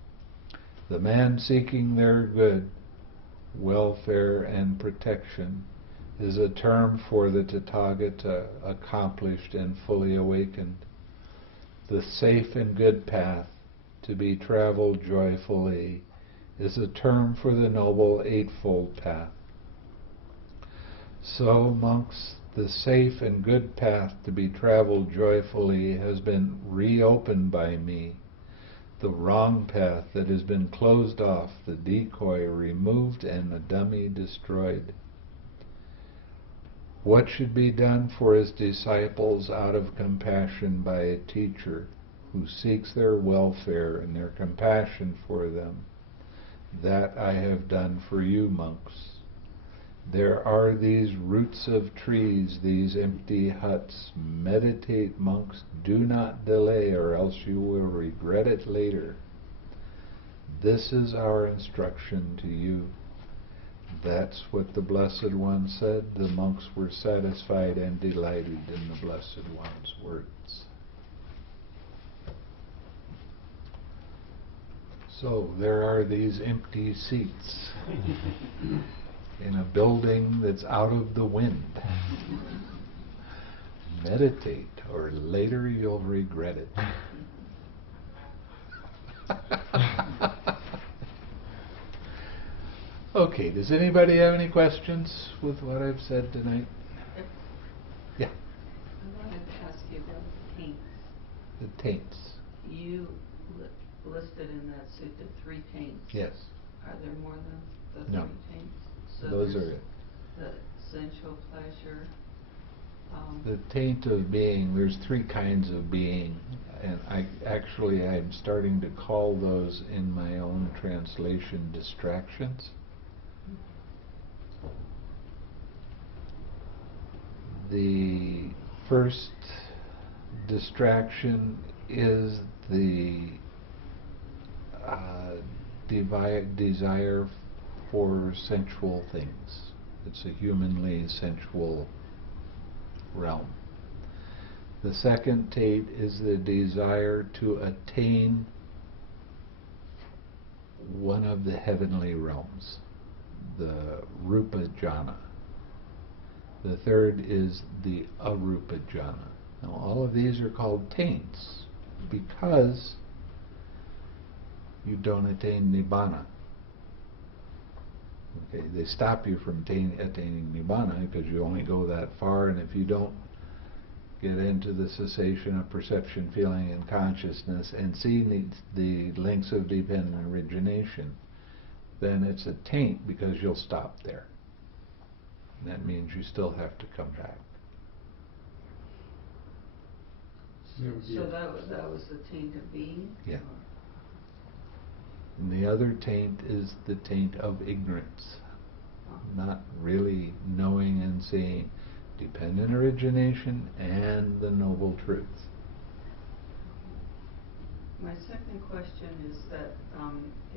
The man seeking their good, welfare, and protection is a term for the Tathagata, accomplished and fully awakened. The safe and good path to be traveled joyfully is a term for the Noble Eightfold Path. So, monks, the safe and good path to be traveled joyfully has been reopened by me. The wrong path that has been closed off, the decoy removed, and the dummy destroyed. What should be done for his disciples out of compassion by a teacher who seeks their welfare and their compassion for them? That I have done for you, monks. There are these roots of trees, these empty huts. Meditate, monks, do not delay, or else you will regret it later. This is our instruction to you. That's what the Blessed One said. The monks were satisfied and delighted in the Blessed One's words. So there are these empty seats in a building that's out of the wind. Meditate, or later you'll regret it. Okay, does anybody have any questions with what I've said tonight? Yeah. I wanted to ask you about the taints. The taints. You listed in that sutta 3 taints. Yes. Are there more than the No. 3 taints? So Those there's are it. the sensual pleasure. The taint of being, there's 3 kinds of being, and I'm starting to call those in my own translation distractions. The first distraction is the desire for sensual things. It's a humanly sensual realm. The second taint is the desire to attain one of the heavenly realms, the rupa jhana. The third is the arupa jhana. Now all of these are called taints because you don't attain nibana. Okay, they stop you from attaining nibana because you only go that far, and if you don't get into the cessation of perception, feeling, and consciousness, and see the links of dependent origination, then it's a taint because you'll stop there. And that means you still have to come back. So that was the taint of being? Yeah. And the other taint is the taint of ignorance. Not really knowing and seeing dependent origination and the noble truth. My second question is that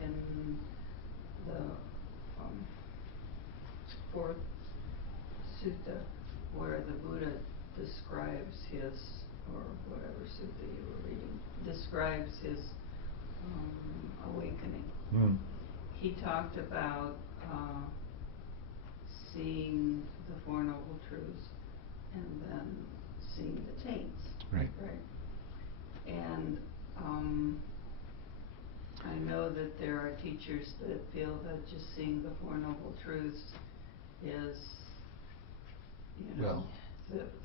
in the fourth sutta, where the Buddha describes his, or whatever sutta you were reading, describes his awakening, he talked about seeing the Four Noble Truths and then seeing the taints. Right. And I know that there are teachers that feel that just seeing the Four Noble Truths is, you know, Well,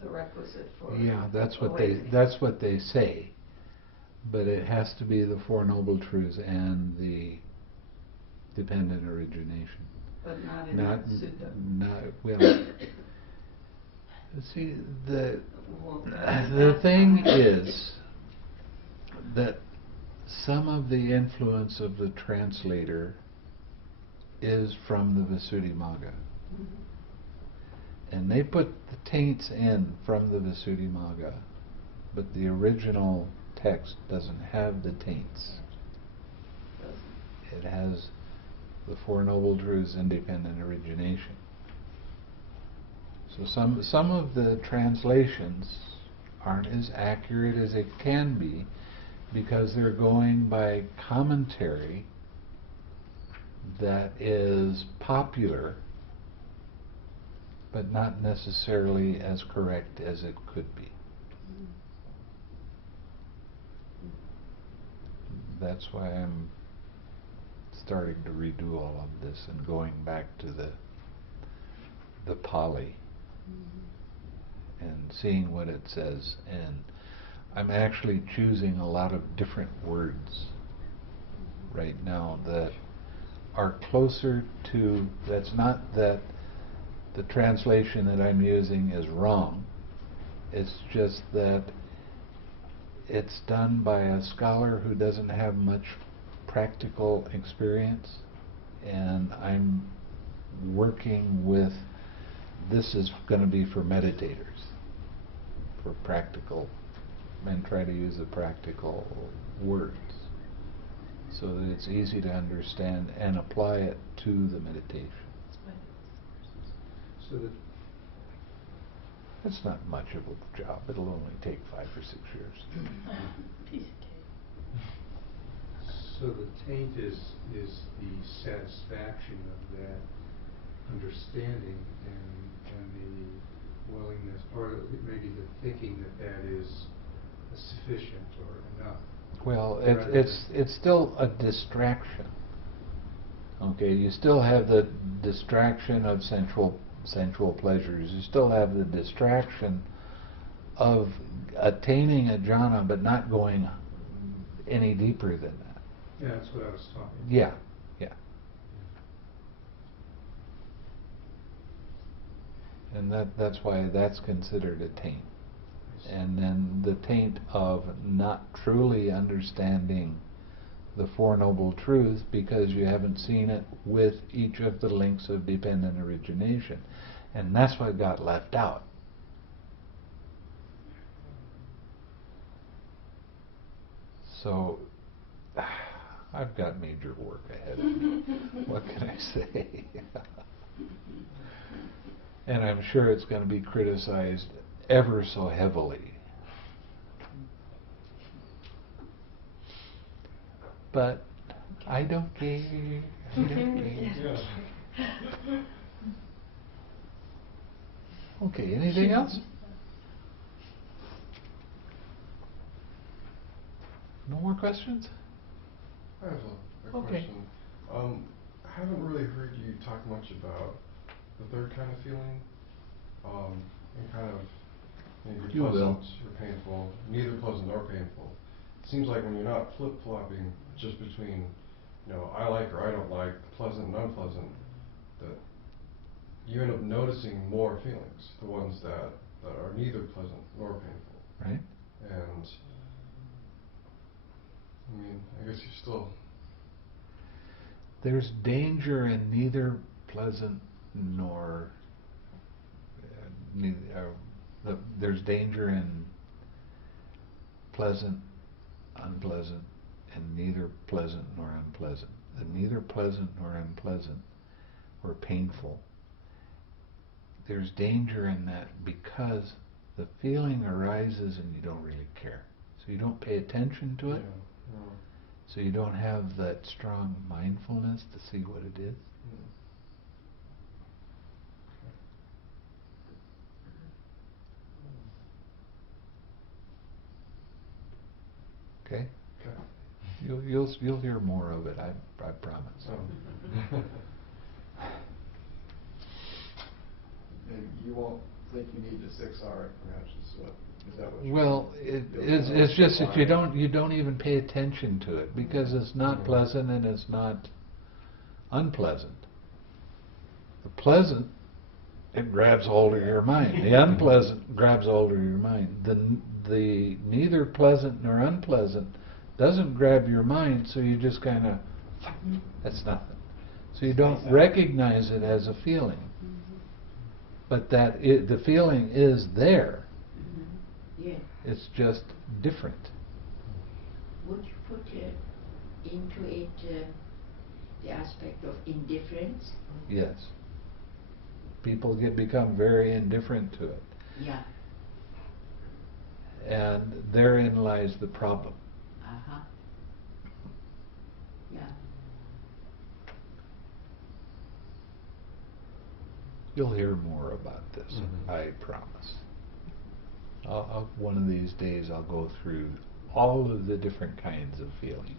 the requisite for yeah, that's awakening. what they say. But it has to be the Four Noble Truths and the dependent origination. But not in that sutta. Well, see, the thing is that some of the influence of the translator is from the Visuddhimagga. And they put the taints in from the Visuddhimagga, but the original text doesn't have the taints. It has the Four Noble Truths, independent origination. So some of the translations aren't as accurate as it can be because they're going by commentary that is popular but not necessarily as correct as it could be. That's why I'm starting to redo all of this and going back to the Pali and seeing what it says. And I'm actually choosing a lot of different words right now that are closer to, that's not that the translation that I'm using is wrong, it's just that it's done by a scholar who doesn't have much practical experience, and I'm working with, this is going to be for meditators, for practical, and try to use the practical words so that it's easy to understand and apply it to the meditation. So that It's not much of a job. It'll only take 5 or 6 years. Piece of cake. So the taint is the satisfaction of that understanding and the willingness, or maybe the thinking that is sufficient or enough. Well, it's still a distraction. Okay, you still have the distraction of sensual pleasures. You still have the distraction of attaining a jhana but not going any deeper than that. Yeah, that's what I was talking about. Yeah. And that's why that's considered a taint. And then the taint of not truly understanding the Four Noble Truths because you haven't seen it with each of the links of dependent origination. And that's what got left out. So I've got major work ahead of me. What can I say? And I'm sure it's going to be criticized ever so heavily. But I don't care. I don't care. Okay, anything else? No more questions? I have a Okay. question. I haven't really heard you talk much about the third kind of feeling, and kind of Maybe You will. pleasant or painful, neither pleasant nor painful. It seems like when you're not flip-flopping just between, I like or I don't like, pleasant and unpleasant, that you end up noticing more feelings, the ones that are neither pleasant nor painful. Right? And, I guess you're still... There's danger in neither pleasant nor... there's danger in pleasant, unpleasant, and neither pleasant nor unpleasant. The neither pleasant nor unpleasant or painful. There's danger in that because the feeling arises and you don't really care. So you don't pay attention to it. Yeah. So you don't have that strong mindfulness to see what it is. Okay? Okay. You'll hear more of it, I promise. And you won't think you need the 6R, perhaps, is that what you're Well, saying? it's just that you don't even pay attention to it because it's not pleasant and it's not unpleasant. The pleasant, it grabs hold of your mind. The unpleasant grabs hold of your mind. The neither pleasant nor unpleasant doesn't grab your mind, so you just kind of, that's nothing. So you don't recognize it as a feeling. But the feeling is there. Yeah. It's just different. Would you put into it the aspect of indifference? Yes. People become very indifferent to it. Yeah. And therein lies the problem. Uh-huh. Yeah. You'll hear more about this, I promise. One of these days I'll go through all of the different kinds of feeling.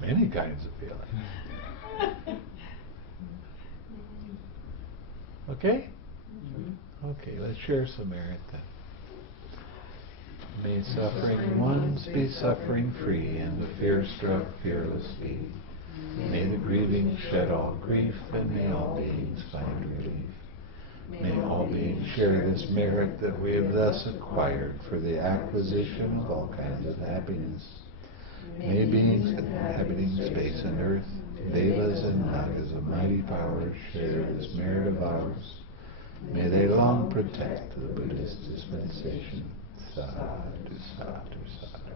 Many kinds of feeling. Okay? Okay, let's share some merit then. May suffering ones be suffering free, and the fear-struck fearless be. May the grieving shed all grief, and may all beings find relief. May all beings share this merit that we have thus acquired for the acquisition of all kinds of happiness. May beings inhabiting space and earth, devas and nagas of mighty powers, share this merit of ours. May they long protect the Buddhist dispensation. Sadhu, sadhu, sadhu.